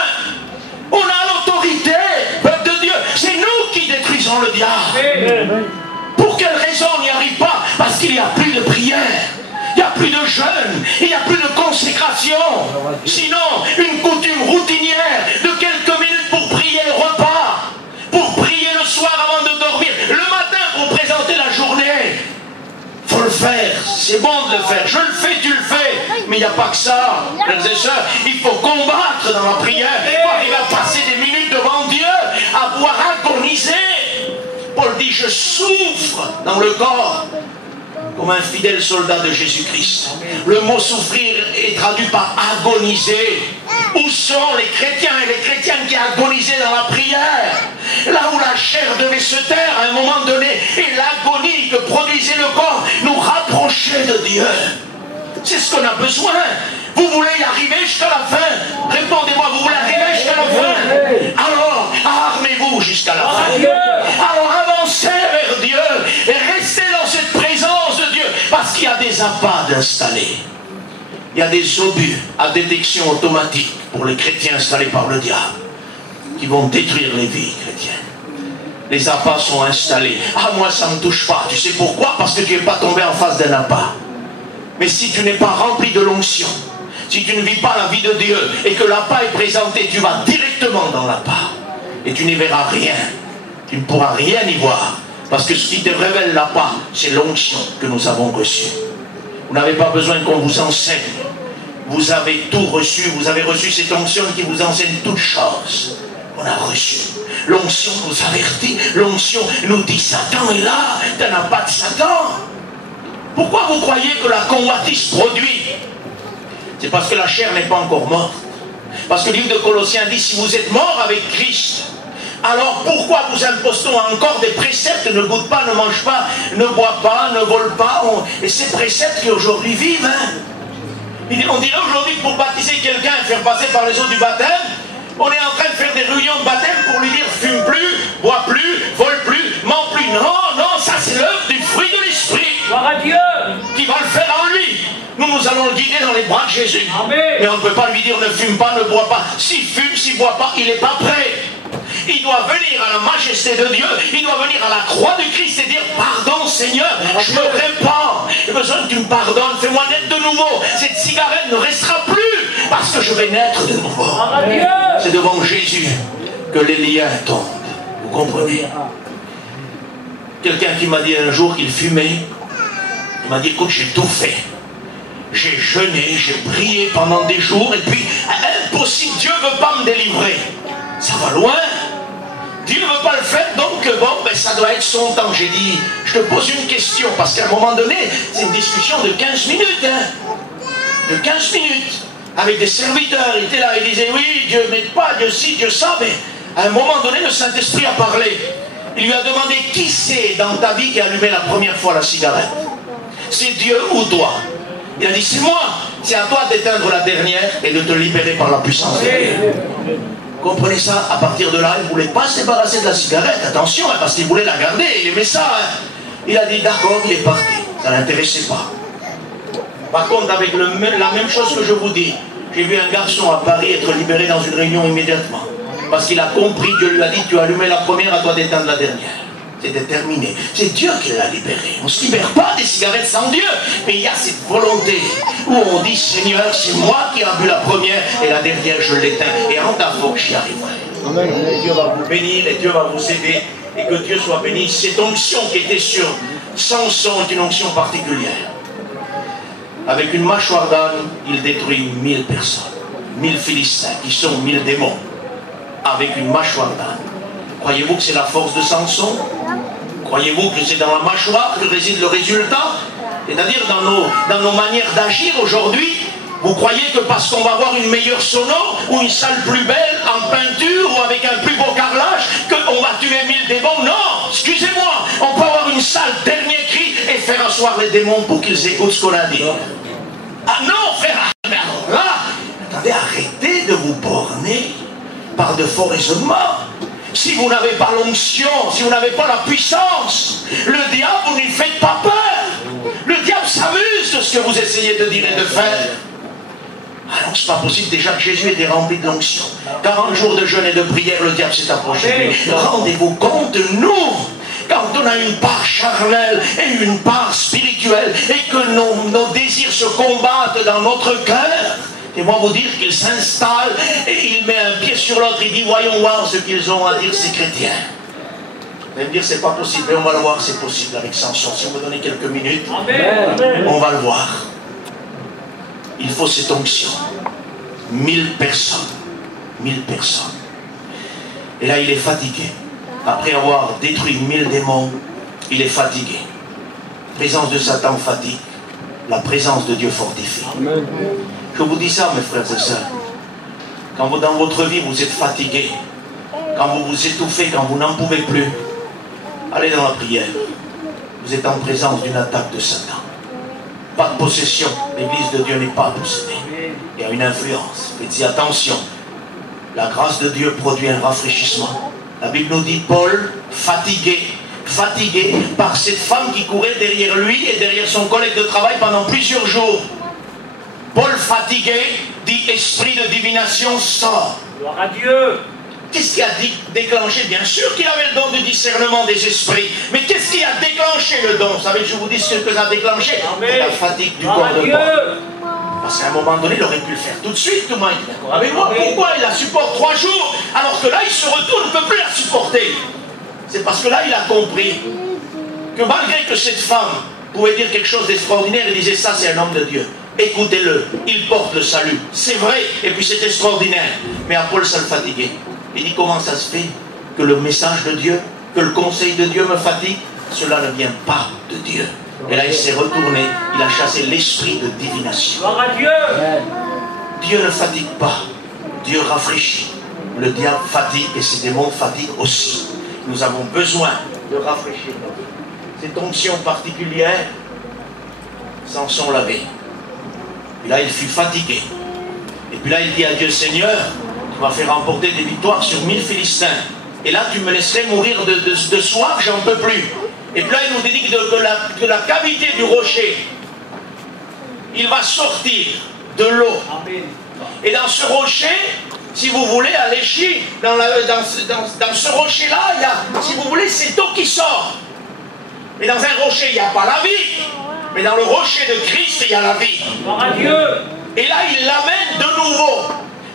On a l'autorité, peuple de Dieu. C'est nous qui détruisons le diable. Pour quelle raison on n'y arrive pas? Parce qu'il n'y a plus de prière. Il n'y a plus de jeûne, il n'y a plus de consécration. Sinon, une coutume routinière de quelques minutes pour prier le repas, pour prier le soir avant de dormir, le matin pour présenter la journée. Il faut le faire, c'est bon de le faire. Je le fais, tu le fais. Mais il n'y a pas que ça, frères et sœurs. Il faut combattre dans la prière. Il faut arriver à passer des minutes devant Dieu, à pouvoir agoniser. Paul dit, je souffre dans le corps comme un fidèle soldat de Jésus-Christ. Le mot souffrir est traduit par agoniser. Où sont les chrétiens et les chrétiennes qui agonisaient dans la prière? Là où la chair devait se taire à un moment donné, et l'agonie que produisait le corps nous rapprochait de Dieu. C'est ce qu'on a besoin. Vous voulez y arriver jusqu'à la fin? Répondez-moi, vous voulez arriver jusqu'à la fin? Alors, armez-vous jusqu'à la fin. Alors avancez vers Dieu et restez dans cette présence de Dieu, parce qu'il y a des appâts d'installer. Il y a des obus à détection automatique pour les chrétiens installés par le diable qui vont détruire les vies chrétiennes. Les appâts sont installés. Ah, moi ça ne me touche pas. Tu sais pourquoi? Parce que tu n'es pas tombé en face d'un appât. Mais si tu n'es pas rempli de l'onction, si tu ne vis pas la vie de Dieu et que l'appât est présenté, tu vas directement dans l'appât. et tu n'y verras rien. Tu ne pourras rien y voir. Parce que ce qui te révèle là-bas, c'est l'onction que nous avons reçue. Vous n'avez pas besoin qu'on vous enseigne. Vous avez tout reçu. Vous avez reçu cette onction qui vous enseigne toutes choses. On a reçu. L'onction nous avertit. L'onction nous dit Satan est là. Tu n'as pas de Satan. Pourquoi vous croyez que la convoitise produit? C'est parce que la chair n'est pas encore morte. Parce que le livre de Colossiens dit, si vous êtes mort avec Christ, alors pourquoi vous impostons encore des préceptes? Ne goûte pas, ne mange pas, ne bois pas, ne vole pas. Et ces préceptes qui aujourd'hui vivent, on dirait aujourd'hui que pour baptiser quelqu'un et faire passer par les eaux du baptême, on est en train de faire des réunions de baptême pour lui dire fume plus, bois plus, vole plus, ment plus. Non, non, ça c'est l'œuvre du fruit de l'esprit. Gloire à Dieu Qui va le faire en lui. Nous allons le guider dans les bras de Jésus. Amen. Mais on ne peut pas lui dire ne fume pas, ne bois pas. S'il fume, s'il ne boit pas, il n'est pas prêt. Il doit venir à la majesté de Dieu. Il doit venir à la croix de Christ et dire pardon Seigneur, je me répands. J'ai besoin que tu me pardonnes. Fais-moi naître de nouveau. Cette cigarette ne restera plus parce que je vais naître de nouveau. C'est devant Jésus que les liens tombent. Vous comprenez? Quelqu'un qui m'a dit un jour qu'il fumait, il m'a dit écoute, j'ai tout fait. J'ai jeûné, j'ai prié pendant des jours et puis impossible, Dieu ne veut pas me délivrer. Ça va loin. Dieu ne veut pas le faire, donc bon, ben, ça doit être son temps. J'ai dit, je te pose une question, parce qu'à un moment donné, c'est une discussion de 15 minutes. De 15 minutes. Avec des serviteurs, il était là, il disait, oui, Dieu m'aide pas, Dieu ci, Dieu ça, mais à un moment donné, le Saint-Esprit a parlé. Il lui a demandé, qui c'est dans ta vie qui a allumé la première fois la cigarette? C'est Dieu ou toi? Il a dit, c'est moi. C'est à toi d'éteindre la dernière et de te libérer par la puissance de Dieu. Comprenez ça? À partir de là, il ne voulait pas se débarrasser de la cigarette. Attention, parce qu'il voulait la garder. Il aimait ça. Il a dit, d'accord, il est parti. Ça ne l'intéressait pas. Par contre, avec la même chose que je vous dis, j'ai vu un garçon à Paris être libéré dans une réunion immédiatement. Parce qu'il a compris, Dieu lui a dit, tu as allumé la première, à toi d'éteindre la dernière. C'était terminé. C'est Dieu qui l'a libéré. On ne se libère pas des cigarettes sans Dieu. Mais il y a cette volonté où on dit, Seigneur, c'est moi qui ai bu la première et la dernière, je l'éteins. Et en ta que j'y arriverai. Et Dieu va vous bénir et Dieu va vous aider. Et que Dieu soit béni. Cette onction qui était sur Samson est une onction particulière. Avec une mâchoire d'âne, il détruit 1000 personnes. 1000 Philistins qui sont 1000 démons. Avec une mâchoire d'âne. Croyez-vous que c'est la force de Samson? Croyez-vous que c'est dans la mâchoire que réside le résultat? C'est-à-dire dans nos manières d'agir aujourd'hui, vous croyez que parce qu'on va avoir une meilleure sono ou une salle plus belle en peinture ou avec un plus beau carrelage qu'on va tuer 1000 démons? Non, excusez-moi, on peut avoir une salle dernier cri et faire asseoir les démons pour qu'ils écoutent ce qu'on a dit. Ah non, frère, mais alors là, attendez, arrêtez de vous borner par de faux raisonnements. Si vous n'avez pas l'onction, si vous n'avez pas la puissance, le diable, vous ne lui faites pas peur. Le diable s'amuse de ce que vous essayez de dire et de faire. Ah non, c'est pas possible. Déjà que Jésus était rempli de l'onction. 40 jours de jeûne et de prière, le diable s'est approché de lui. Rendez-vous compte de nous. Quand on a une part charnelle et une part spirituelle et que nos désirs se combattent dans notre cœur, et moi vous dire qu'il s'installe et il met un pied sur l'autre, il dit voyons voir ce qu'ils ont à dire ces chrétiens. Vous allez me dire c'est pas possible, mais on va le voir, c'est possible avec Samson. Si vous me donnez quelques minutes, Amen. On va le voir. Il faut cette onction. 1000 personnes. 1000 personnes. Et là il est fatigué. Après avoir détruit 1000 démons, il est fatigué. La présence de Satan fatigue. La présence de Dieu fortifie. Amen. Je vous dis ça, mes frères et sœurs. Quand vous, dans votre vie, vous êtes fatigué, quand vous vous étouffez, quand vous n'en pouvez plus, allez dans la prière. Vous êtes en présence d'une attaque de Satan. Pas de possession. L'église de Dieu n'est pas possédée. Il y a une influence. Faites-y attention. La grâce de Dieu produit un rafraîchissement. La Bible nous dit Paul, fatigué par cette femme qui courait derrière lui et derrière son collègue de travail pendant plusieurs jours. Paul fatigué dit esprit de divination sort. Gloire à Dieu. Qu'est-ce qui a déclenché? Bien sûr qu'il avait le don du discernement des esprits. Mais qu'est-ce qui a déclenché le don? Vous savez, je vous dis ce que ça a déclenché. C'est la fatigue du corps de Paul. Parce qu'à un moment donné, il aurait pu le faire tout de suite, tout le monde est d'accord avec moi. Pourquoi il la supporte 3 jours, alors que là, il se retourne, il ne peut plus la supporter? C'est parce que là, il a compris que malgré que cette femme pouvait dire quelque chose d'extraordinaire, il disait, ça, c'est un homme de Dieu. Écoutez-le, il porte le salut. C'est vrai, et puis c'est extraordinaire. Mais à Paul, ça le fatiguait. Il dit, comment ça se fait que le message de Dieu, que le conseil de Dieu me fatigue? Cela ne vient pas de Dieu. Et là, il s'est retourné, il a chassé l'esprit de divination. Gloire à Dieu. Dieu ne fatigue pas, Dieu rafraîchit. Le diable fatigue et ses démons fatiguent aussi. Nous avons besoin de rafraîchir notre vie. Cette onction particulière, Samson l'avait. Et là, il fut fatigué. Et puis là, il dit à Dieu, Seigneur, tu m'as fait remporter des victoires sur 1000 Philistins. Et là, tu me laisserais mourir de soif, j'en peux plus. Et puis là, il nous dit que la cavité du rocher, il va sortir de l'eau. Et dans ce rocher, si vous voulez, à l'Échine, dans ce rocher-là, il y a, si vous voulez, c'est l'eau qui sort. Mais dans un rocher, il n'y a pas la vie. Mais dans le rocher de Christ, il y a la vie. Gloire à Dieu. Et là, il l'amène de nouveau.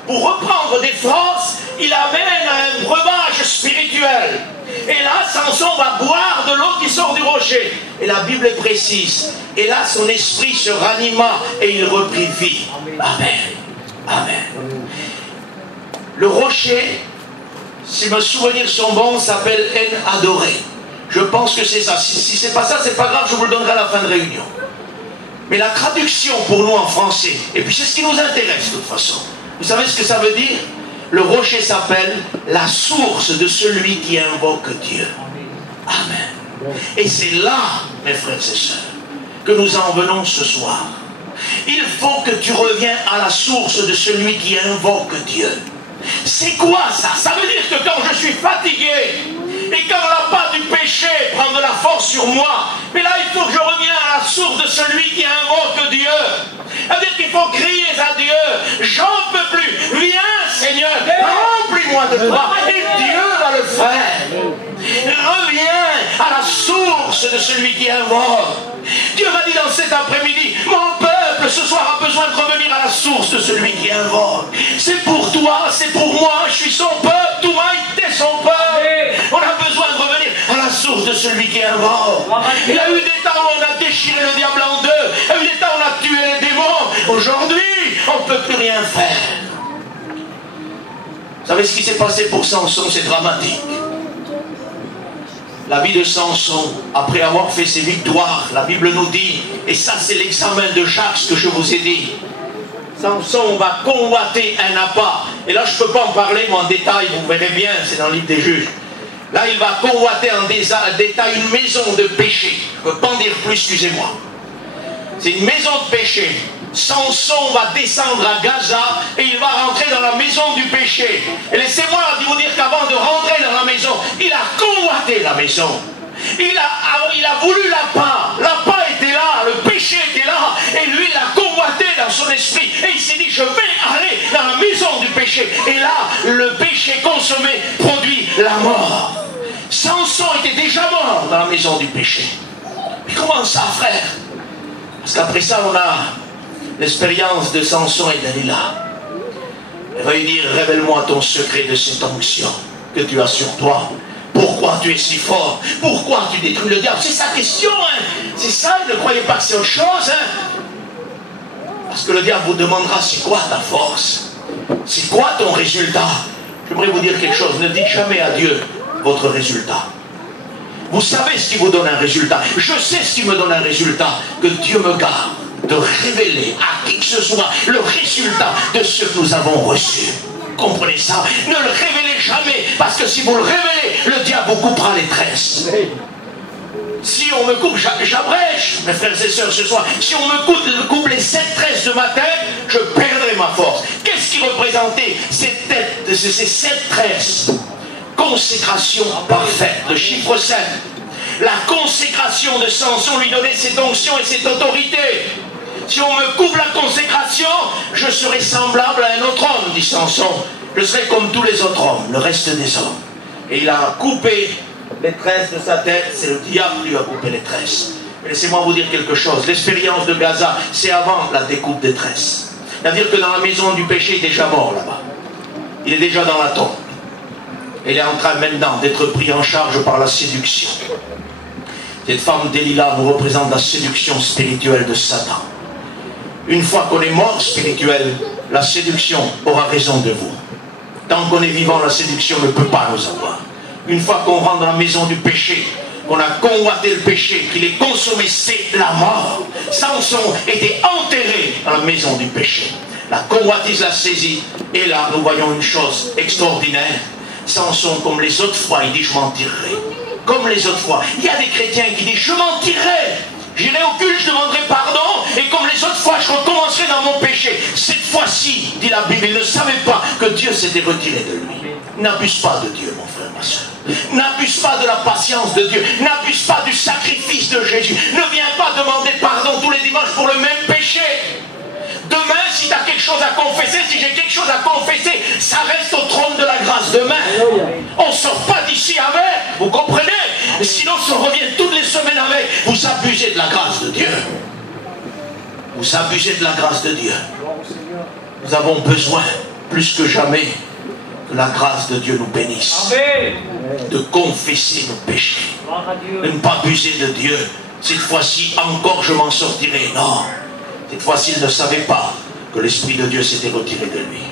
Pour reprendre des forces, il amène à un breuvage spirituel. Et là, Samson va boire de l'eau qui sort du rocher. Et la Bible est précise. Et là, son esprit se ranima et il reprit vie. Amen. Amen. Le rocher, si mes souvenirs sont bons, s'appelle En Adoré. Je pense que c'est ça. Si c'est pas ça, c'est pas grave, je vous le donnerai à la fin de réunion. Mais la traduction pour nous en français, et puis c'est ce qui nous intéresse de toute façon. Vous savez ce que ça veut dire? Le rocher s'appelle la source de celui qui invoque Dieu. Amen. Et c'est là, mes frères et sœurs, que nous en venons ce soir. Il faut que tu reviens à la source de celui qui invoque Dieu. C'est quoi ça? Ça veut dire que quand je suis fatigué, et quand la part du péché prend de la force sur moi, mais là il faut que je revienne à la source de celui qui invoque Dieu. Ça veut dire qu'il faut crier à Dieu, j'en peux plus, viens Seigneur, remplis-moi de toi, et Dieu va le faire. Reviens à la source de celui qui invoque. Dieu m'a dit dans cet après-midi, mon peuple ce soir a besoin de revenir à la source de celui qui invoque. C'est pour toi, c'est pour moi, je suis son peuple, tout a été son peuple. On a besoin de revenir à la source de celui qui invoque. Il y a eu des temps où on a déchiré le diable en deux, il y a eu des temps où on a tué les démons. Aujourd'hui, on ne peut plus rien faire. Vous savez ce qui s'est passé pour Samson, c'est dramatique. La vie de Samson, après avoir fait ses victoires, la Bible nous dit, et ça c'est l'examen de Jacques, ce que je vous ai dit, Samson va convoiter un appât. Et là je ne peux pas en parler, mais en détail, vous verrez bien, c'est dans le livre des Juges. Là il va convoiter en détail une maison de péché. Je ne peux pas en dire plus, excusez-moi. C'est une maison de péché. Samson va descendre à Gaza et il va rentrer dans la maison du péché. Et laissez-moi vous dire qu'avant de rentrer dans la maison, il a convoité la maison. Il a voulu l'appât. L'appât était là, le péché était là, et lui il a convoité dans son esprit. Et il s'est dit, je vais aller dans la maison du péché. Et là, le péché consommé produit la mort. Samson était déjà mort dans la maison du péché. Mais comment ça, frère? Parce qu'après ça, on a l'expérience de Samson et Dalila. Elle va lui dire, révèle-moi ton secret de cette onction que tu as sur toi. Pourquoi tu es si fort? Pourquoi tu détruis le diable? C'est sa question, hein? C'est ça, ne croyez pas que c'est autre chose, hein? Parce que le diable vous demandera, c'est quoi ta force? C'est quoi ton résultat? J'aimerais vous dire quelque chose, ne dites jamais à Dieu votre résultat. Vous savez ce qui vous donne un résultat. Je sais ce qui me donne un résultat. Que Dieu me garde de révéler à qui que ce soit le résultat de ce que nous avons reçu. Comprenez ça? Ne le révélez jamais, parce que si vous le révélez, le diable vous coupera les tresses. Si on me coupe, j'abrège, mes frères et sœurs, ce soir. Si on me coupe les 7 tresses de ma tête, je perdrai ma force. Qu'est-ce qui représentait ces 7 tresses? Consécration parfaite, le chiffre 7. La consécration de Samson lui donnait cette onction et cette autorité. Si on me coupe la consécration, je serai semblable à un autre homme, dit Samson. Je serai comme tous les autres hommes, le reste des hommes. Et il a coupé les tresses de sa tête, c'est le diable qui lui a coupé les tresses. Laissez-moi vous dire quelque chose. L'expérience de Gaza, c'est avant la découpe des tresses. C'est-à-dire que dans la maison du péché, il est déjà mort là-bas. Il est déjà dans la tombe. Il est en train maintenant d'être pris en charge par la séduction. Cette femme Delilah nous représente la séduction spirituelle de Satan. Une fois qu'on est mort spirituel, la séduction aura raison de vous. Tant qu'on est vivant, la séduction ne peut pas nous avoir. Une fois qu'on rentre dans la maison du péché, qu'on a convoité le péché, qu'il est consommé, c'est la mort. Samson était enterré dans la maison du péché. La convoitise l'a saisi, et là nous voyons une chose extraordinaire. Samson, comme les autres fois, il dit je m'en tirerai. Comme les autres fois. Il y a des chrétiens qui disent je m'en tirerai. J'irai au culte, je demanderai pardon, et comme les autres fois, je recommencerai dans mon péché. Cette fois-ci, dit la Bible, il ne savait pas que Dieu s'était retiré de lui. N'abuse pas de Dieu, mon frère, ma soeur. N'abuse pas de la patience de Dieu. N'abuse pas du sacrifice de Jésus. Ne viens pas demander pardon tous les dimanches pour le même péché. Demain, si tu as quelque chose à confesser, si j'ai quelque chose à confesser, ça reste au trône de la grâce demain. On ne sort pas d'ici avec, vous comprenez? Sinon, si on revient toutes les semaines avec, vous abusez de la grâce de Dieu. Vous abusez de la grâce de Dieu. Nous avons besoin, plus que jamais, que la grâce de Dieu nous bénisse. De confesser nos péchés. De ne pas abuser de Dieu. Cette fois-ci, encore je m'en sortirai. Non. Cette fois-ci, il ne savait pas que l'Esprit de Dieu s'était retiré de lui.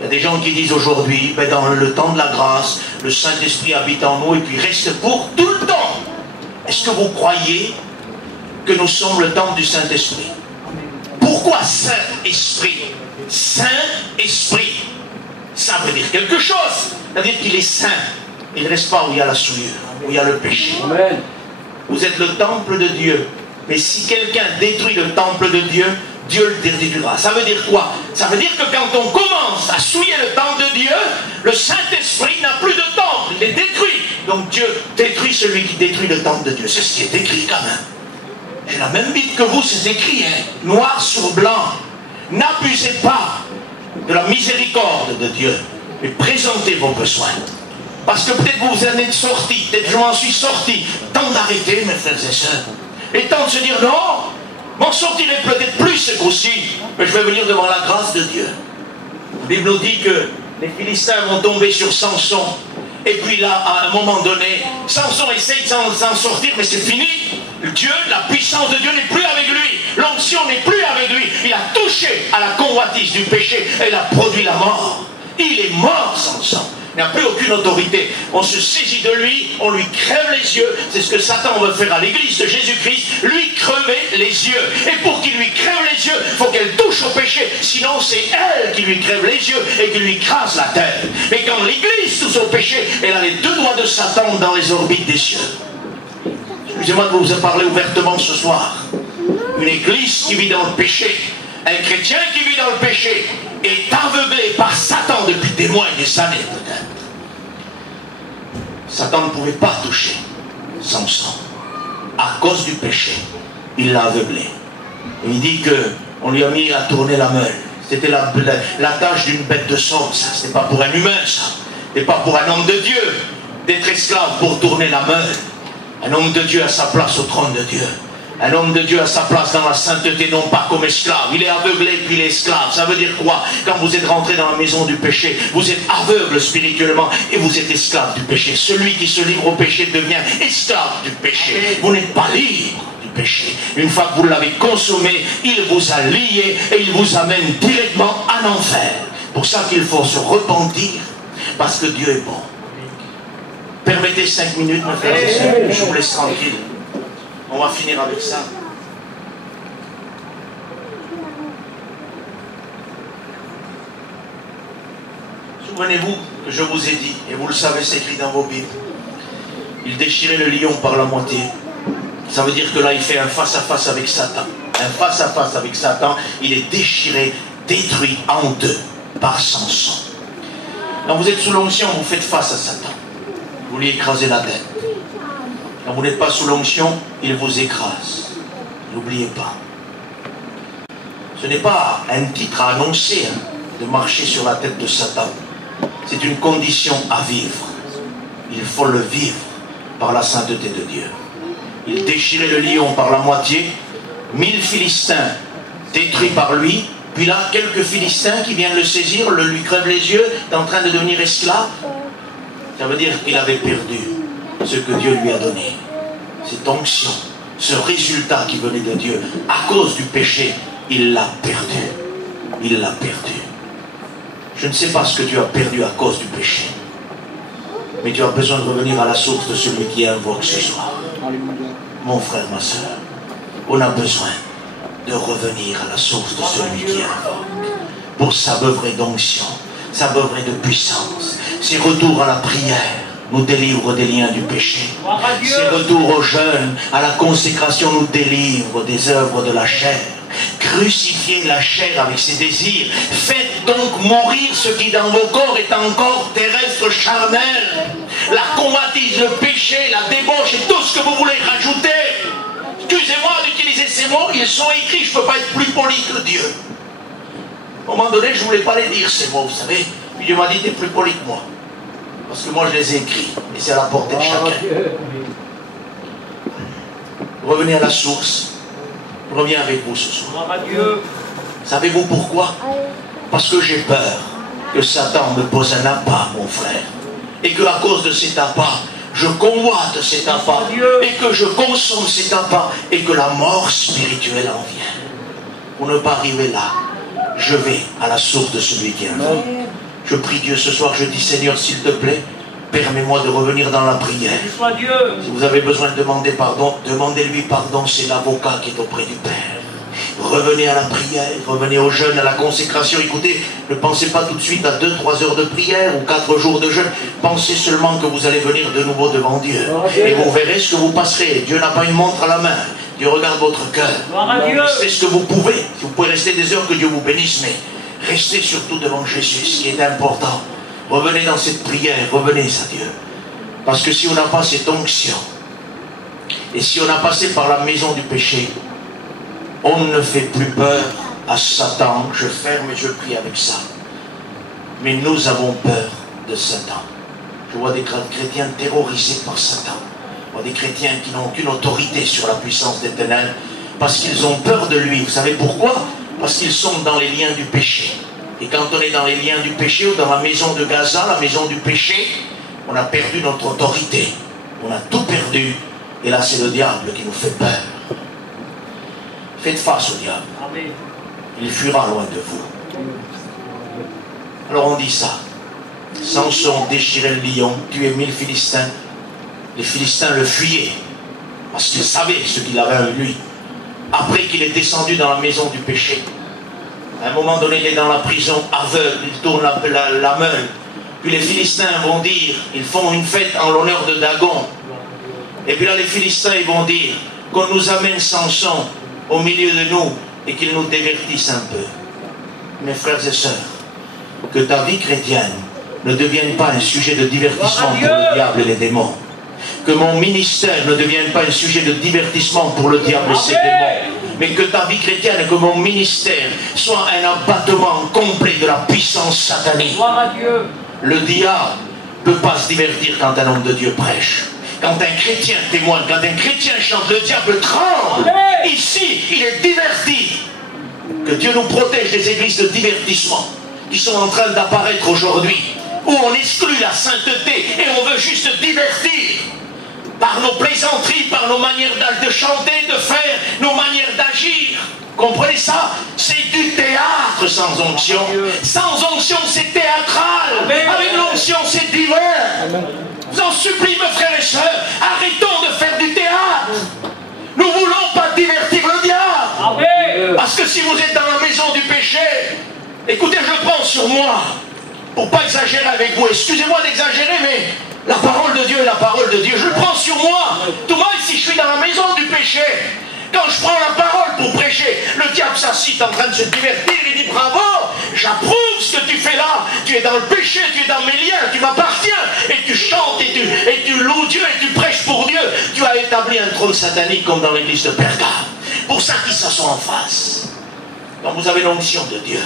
Il y a des gens qui disent aujourd'hui, ben dans le temps de la grâce, le Saint-Esprit habite en nous et puis reste pour tout le temps. Est-ce que vous croyez que nous sommes le temple du Saint-Esprit? Pourquoi Saint-Esprit? Saint-Esprit, ça veut dire quelque chose. C'est-à-dire qu'il est saint. Il ne reste pas où il y a la souillure, où il y a le péché. Amen. Vous êtes le temple de Dieu. Mais si quelqu'un détruit le temple de Dieu, Dieu le détruira. Ça veut dire quoi? Ça veut dire que quand on commence à souiller le temple de Dieu, le Saint-Esprit n'a plus de temple, il est détruit. Donc Dieu détruit celui qui détruit le temple de Dieu. C'est ce qui est écrit quand même. J'ai la même Bible que vous, c'est écrit, hein, noir sur blanc. N'abusez pas de la miséricorde de Dieu, mais présentez vos besoins. Parce que peut-être vous en êtes sortis, peut-être je m'en suis sorti. Temps d'arrêter, mes frères et sœurs. Et temps de se dire non, m'en sortirai peut-être plus ce coup-ci, mais je vais venir devant la grâce de Dieu. La Bible nous dit que les Philistins vont tomber sur Samson, et puis là, à un moment donné, Samson essaye de s'en sortir, mais c'est fini. Dieu, la puissance de Dieu n'est plus avec lui, l'onction n'est plus avec lui. Il a touché à la convoitise du péché, et il a produit la mort. Il est mort, Samson. Il n'a plus aucune autorité. On se saisit de lui, on lui crève les yeux. C'est ce que Satan veut faire à l'église de Jésus-Christ, lui crever les yeux. Et pour qu'il lui crève les yeux, il faut qu'elle touche au péché. Sinon, c'est elle qui lui crève les yeux et qui lui crase la tête. Mais quand l'église touche au péché, elle a les deux doigts de Satan dans les orbites des cieux. Excusez-moi de vous parler ouvertement ce soir. Une église qui vit dans le péché, un chrétien qui vit dans le péché, est aveuglé par Satan depuis des mois et des années peut-être. Satan ne pouvait pas toucher Samson. À cause du péché, il l'a aveuglé. Et il dit qu'on lui a mis à tourner la meule. C'était la tâche d'une bête de somme, ça. C'était pas pour un humain, ça. C'était pas pour un homme de Dieu d'être esclave pour tourner la meule. Un homme de Dieu a sa place au trône de Dieu. Un homme de Dieu a sa place dans la sainteté, non pas comme esclave. Il est aveuglé puis il est esclave. Ça veut dire quoi? Quand vous êtes rentré dans la maison du péché, vous êtes aveugle spirituellement et vous êtes esclave du péché. Celui qui se livre au péché devient esclave du péché. Vous n'êtes pas libre du péché. Une fois que vous l'avez consommé, il vous a lié et il vous amène directement en enfer. Pour ça qu'il faut se repentir, parce que Dieu est bon. Permettez 5 minutes, mes frères et sœurs, je vous laisse tranquille. On va finir avec ça. Souvenez-vous que je vous ai dit, et vous le savez, c'est écrit dans vos Bibles, il déchirait le lion par la moitié. Ça veut dire que là, il fait un face-à-face avec Satan. Un face-à-face avec Satan, il est déchiré, détruit en deux par Samson. Quand vous êtes sous l'onction, vous faites face à Satan. Vous lui écrasez la tête. Quand vous n'êtes pas sous l'onction, il vous écrase. N'oubliez pas. Ce n'est pas un titre à annoncer, hein, de marcher sur la tête de Satan. C'est une condition à vivre. Il faut le vivre par la sainteté de Dieu. Il déchirait le lion par la moitié. 1000 Philistins détruits par lui. Puis là, quelques Philistins qui viennent le saisir, lui crèvent les yeux, est en train de devenir esclave. Ça veut dire qu'il avait perdu ce que Dieu lui a donné. Cette onction, ce résultat qui venait de Dieu, à cause du péché, il l'a perdu. Il l'a perdu. Je ne sais pas ce que tu as perdu à cause du péché. Mais tu as besoin de revenir à la source de celui qui invoque ce soir. Mon frère, ma soeur, on a besoin de revenir à la source de celui qui invoque. Pour s'abeuvrer d'onction, s'abeuvrer de puissance. Ses retours à la prière nous délivrent des liens du péché. Ses retours au jeûne, à la consécration nous délivrent des œuvres de la chair. Crucifiez la chair avec ses désirs. Faites donc mourir ce qui dans vos corps est encore terrestre, charnel. La convoitise, le péché, la débauche et tout ce que vous voulez rajouter. Excusez-moi d'utiliser ces mots, ils sont écrits, je ne peux pas être plus poli que Dieu. À un moment donné, je ne voulais pas les dire ces mots, vous savez. Puis Dieu m'a dit, t'es plus poli que moi. Parce que moi, je les ai écrits. Et c'est à la portée de chacun. Revenez à la source. Je reviens avec vous ce soir. Savez-vous pourquoi? Parce que j'ai peur que Satan me pose un appât, mon frère. Et qu'à cause de cet appât, je convoite cet appât. Et que je consomme cet appât. Et que la mort spirituelle en vient. Pour ne pas arriver là, je vais à la source de celui qui est invoque. Je prie Dieu ce soir, je dis Seigneur, s'il te plaît, permets-moi de revenir dans la prière. Si vous avez besoin de demander pardon, demandez-lui pardon, c'est l'avocat qui est auprès du Père. Revenez à la prière, revenez au jeûne, à la consécration. Écoutez, ne pensez pas tout de suite à 2-3 heures de prière ou 4 jours de jeûne. Pensez seulement que vous allez venir de nouveau devant Dieu. Et vous verrez ce que vous passerez. Dieu n'a pas une montre à la main. Dieu regarde votre cœur. C'est ce que vous pouvez. Si vous pouvez rester des heures, que Dieu vous bénisse, mais restez surtout devant Jésus, ce qui est important. Revenez dans cette prière, revenez à Dieu. Parce que si on n'a pas cette onction, et si on a passé par la maison du péché, on ne fait plus peur à Satan. Je ferme et je prie avec ça. Mais nous avons peur de Satan. Je vois des chrétiens terrorisés par Satan. Je vois des chrétiens qui n'ont aucune autorité sur la puissance des ténèbres. Parce qu'ils ont peur de lui. Vous savez pourquoi? Parce qu'ils sont dans les liens du péché. Et quand on est dans les liens du péché ou dans la maison de Gaza, la maison du péché, on a perdu notre autorité. On a tout perdu. Et là, c'est le diable qui nous fait peur. Faites face au diable. Il fuira loin de vous. Alors on dit ça. Samson déchirait le lion, tuait 1000 Philistins. Les Philistins le fuyaient. Parce qu'ils savaient ce qu'il avait en lui. Après qu'il est descendu dans la maison du péché. À un moment donné, il est dans la prison aveugle, il tourne la meule. Puis les Philistins vont dire, ils font une fête en l'honneur de Dagon. Et puis là, les Philistins, ils vont dire qu'on nous amène Samson au milieu de nous et qu'il nous divertisse un peu. Mes frères et sœurs, que ta vie chrétienne ne devienne pas un sujet de divertissement pour le diable et les démons. Que mon ministère ne devienne pas un sujet de divertissement pour le diable et ses démons. Mais que ta vie chrétienne et que mon ministère soit un abattement complet de la puissance satanique. Le diable ne peut pas se divertir quand un homme de Dieu prêche. Quand un chrétien témoigne, quand un chrétien chante, le diable tremble. Ici, il est diverti. Que Dieu nous protège des églises de divertissement qui sont en train d'apparaître aujourd'hui, où on exclut la sainteté et on veut juste divertir. Par nos plaisanteries, par nos manières de chanter, de faire, nos manières d'agir. Comprenez ça? C'est du théâtre sans onction. Sans onction, c'est théâtral. Avec l'onction, c'est divin. Je vous en supplie, mes frères et sœurs, arrêtons de faire du théâtre. Nous ne voulons pas divertir le diable. Parce que si vous êtes dans la maison du péché, écoutez, je le prends sur moi, pour ne pas exagérer avec vous. Excusez-moi d'exagérer, mais la parole de Dieu est la parole de Dieu. Je le prends sur moi. Tout moi, si je suis dans la maison du péché, quand je prends la parole pour prêcher, le diable s'assit en train de se divertir, il dit bravo, j'approuve ce que tu fais là, tu es dans le péché, tu es dans mes liens, tu m'appartiens, et tu chantes, et tu loues Dieu, et tu prêches pour Dieu. Tu as établi un trône satanique comme dans l'église de Pergame. Pour ça qu'ils s'assoient en face. Quand vous avez l'onction de Dieu,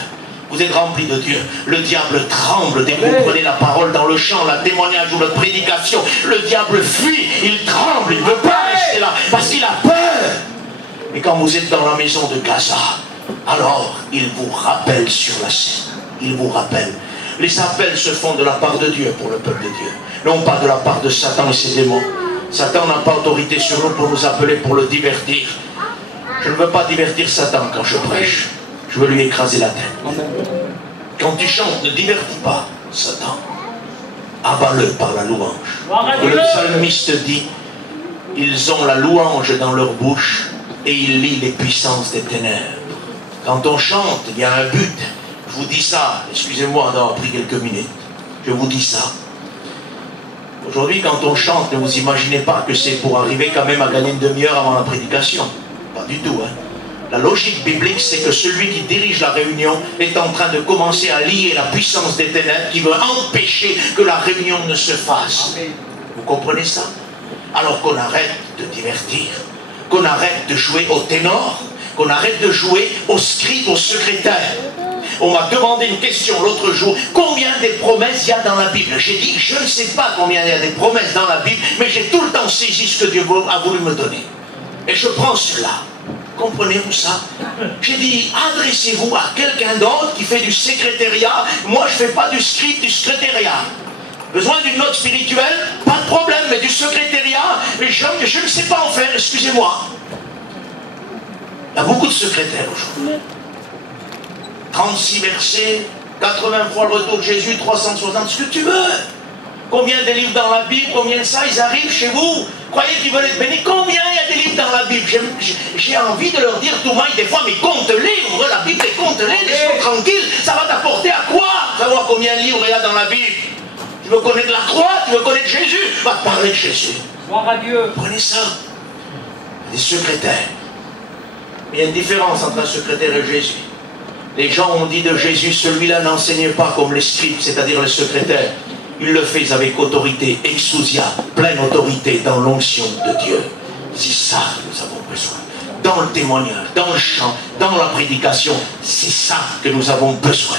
vous êtes rempli de Dieu. Le diable tremble dès que vous prenez la parole dans le chant, la témoignage ou la prédication. Le diable fuit, il tremble, il ne veut pas rester rester là, parce qu'il a peur. Et quand vous êtes dans la maison de Gaza, alors il vous rappelle sur la scène. Il vous rappelle. Les appels se font de la part de Dieu pour le peuple de Dieu, non pas de la part de Satan et ses démons. Satan n'a pas autorité sur nous pour nous appeler pour le divertir. Je ne veux pas divertir Satan quand je prêche. Je veux lui écraser la tête. Quand tu chantes, ne divertis pas Satan. Abats-le par la louange. Et le psalmiste dit, ils ont la louange dans leur bouche et ils lient les puissances des ténèbres. Quand on chante, il y a un but. Je vous dis ça, excusez-moi d'avoir pris quelques minutes. Je vous dis ça. Aujourd'hui, quand on chante, ne vous imaginez pas que c'est pour arriver quand même à gagner une demi-heure avant la prédication. Pas du tout, hein. La logique biblique, c'est que celui qui dirige la réunion est en train de commencer à lier la puissance des ténèbres qui veut empêcher que la réunion ne se fasse. Vous comprenez ça? Alors qu'on arrête de divertir, qu'on arrête de jouer au ténor, qu'on arrête de jouer au scribe, au secrétaire. On m'a demandé une question l'autre jour, combien de promesses il y a dans la Bible? J'ai dit, je ne sais pas combien il y a de promesses dans la Bible, mais j'ai tout le temps saisi ce que Dieu a voulu me donner. Et je prends cela. Comprenez-vous ça? J'ai dit, adressez-vous à quelqu'un d'autre qui fait du secrétariat. Moi, je ne fais pas du script, du secrétariat. Besoin d'une note spirituelle? Pas de problème, mais du secrétariat, je ne sais pas en faire, excusez-moi. Il y a beaucoup de secrétaires aujourd'hui. 36 versets, 80 fois le retour de Jésus, 360, ce que tu veux. Combien de livres dans la Bible, combien de ça, ils arrivent chez vous. Croyez qu'ils veulent être bénis. Combien il y a des livres dans la Bible? J'ai envie de leur dire tout mal des fois, mais compte-les, ouvre la Bible et compte-les, laisse-moi tranquille. Ça va t'apporter à quoi? Savoir combien de livres il y a dans la Bible. Tu veux connaître la croix, tu veux connaître Jésus, va parler de Jésus. Gloire à Dieu. Prenez ça. Les secrétaires. Il y a une différence entre un secrétaire et Jésus. Les gens ont dit de Jésus, celui-là n'enseigne pas comme les scribes, c'est-à-dire les secrétaires. Il le fait avec autorité, exousia, pleine autorité dans l'onction de Dieu. C'est ça que nous avons besoin. Dans le témoignage, dans le chant, dans la prédication, c'est ça que nous avons besoin.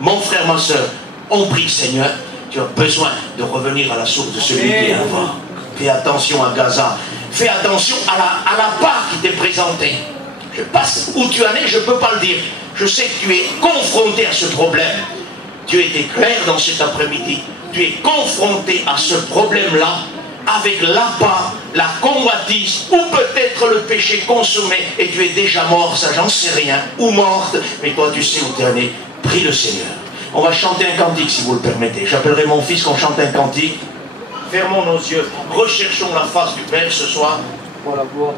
Mon frère, ma soeur, on prie Seigneur, tu as besoin de revenir à la source de celui qui est avant. Fais attention à Gaza. Fais attention à la part qui t'est présentée. Je passe où tu en es, je ne peux pas le dire. Je sais que tu es confronté à ce problème. Dieu était clair dans cet après-midi. Tu es confronté à ce problème-là avec l'appât, la convoitise ou peut-être le péché consommé et tu es déjà mort, ça j'en sais rien, ou morte, mais toi tu sais où tu en es. Prie le Seigneur. On va chanter un cantique si vous le permettez. J'appellerai mon fils qu'on chante un cantique. Fermons nos yeux, recherchons la face du Père ce soir. Voilà, gloire.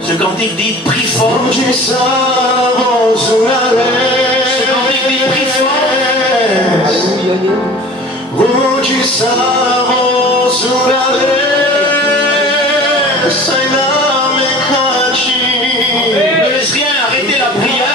Ce cantique dit prie fort. Ce cantique dit prie fort. Ne laisse rien, arrêtez la prière.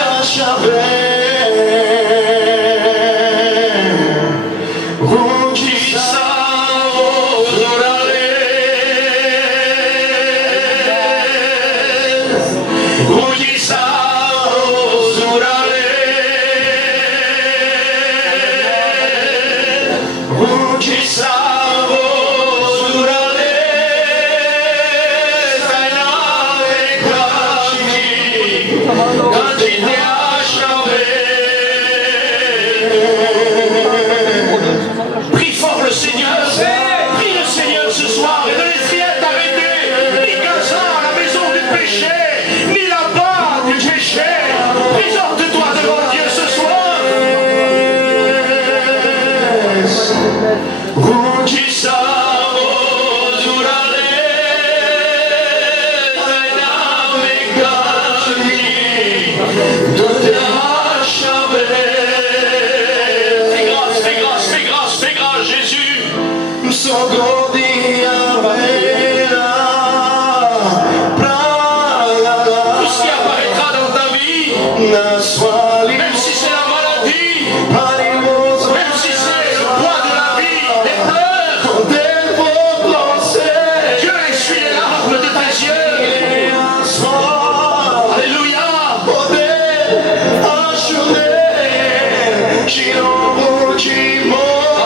Prie fort le Seigneur. Prie le Seigneur ce soir et ne laisse rien t'arrêter. Ni Gaza, la maison du péché, ni là-bas du péché. Présente-toi devant Dieu ce soir. ce qui apparaîtra dans ta vie, même si c'est la maladie, même si c'est le poids de la vie, les peurs, Dieu essuie les larmes de tes yeux. Alléluia.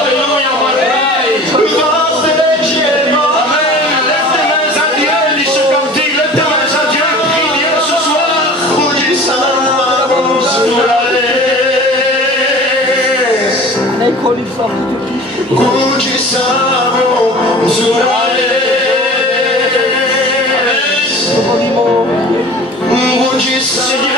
Alléluia, ma taille. Amen. Lève tes mains à Dieu, dis ce cantique. Lève tes mains à Dieu, prie Dieu ce soir. Seigneur,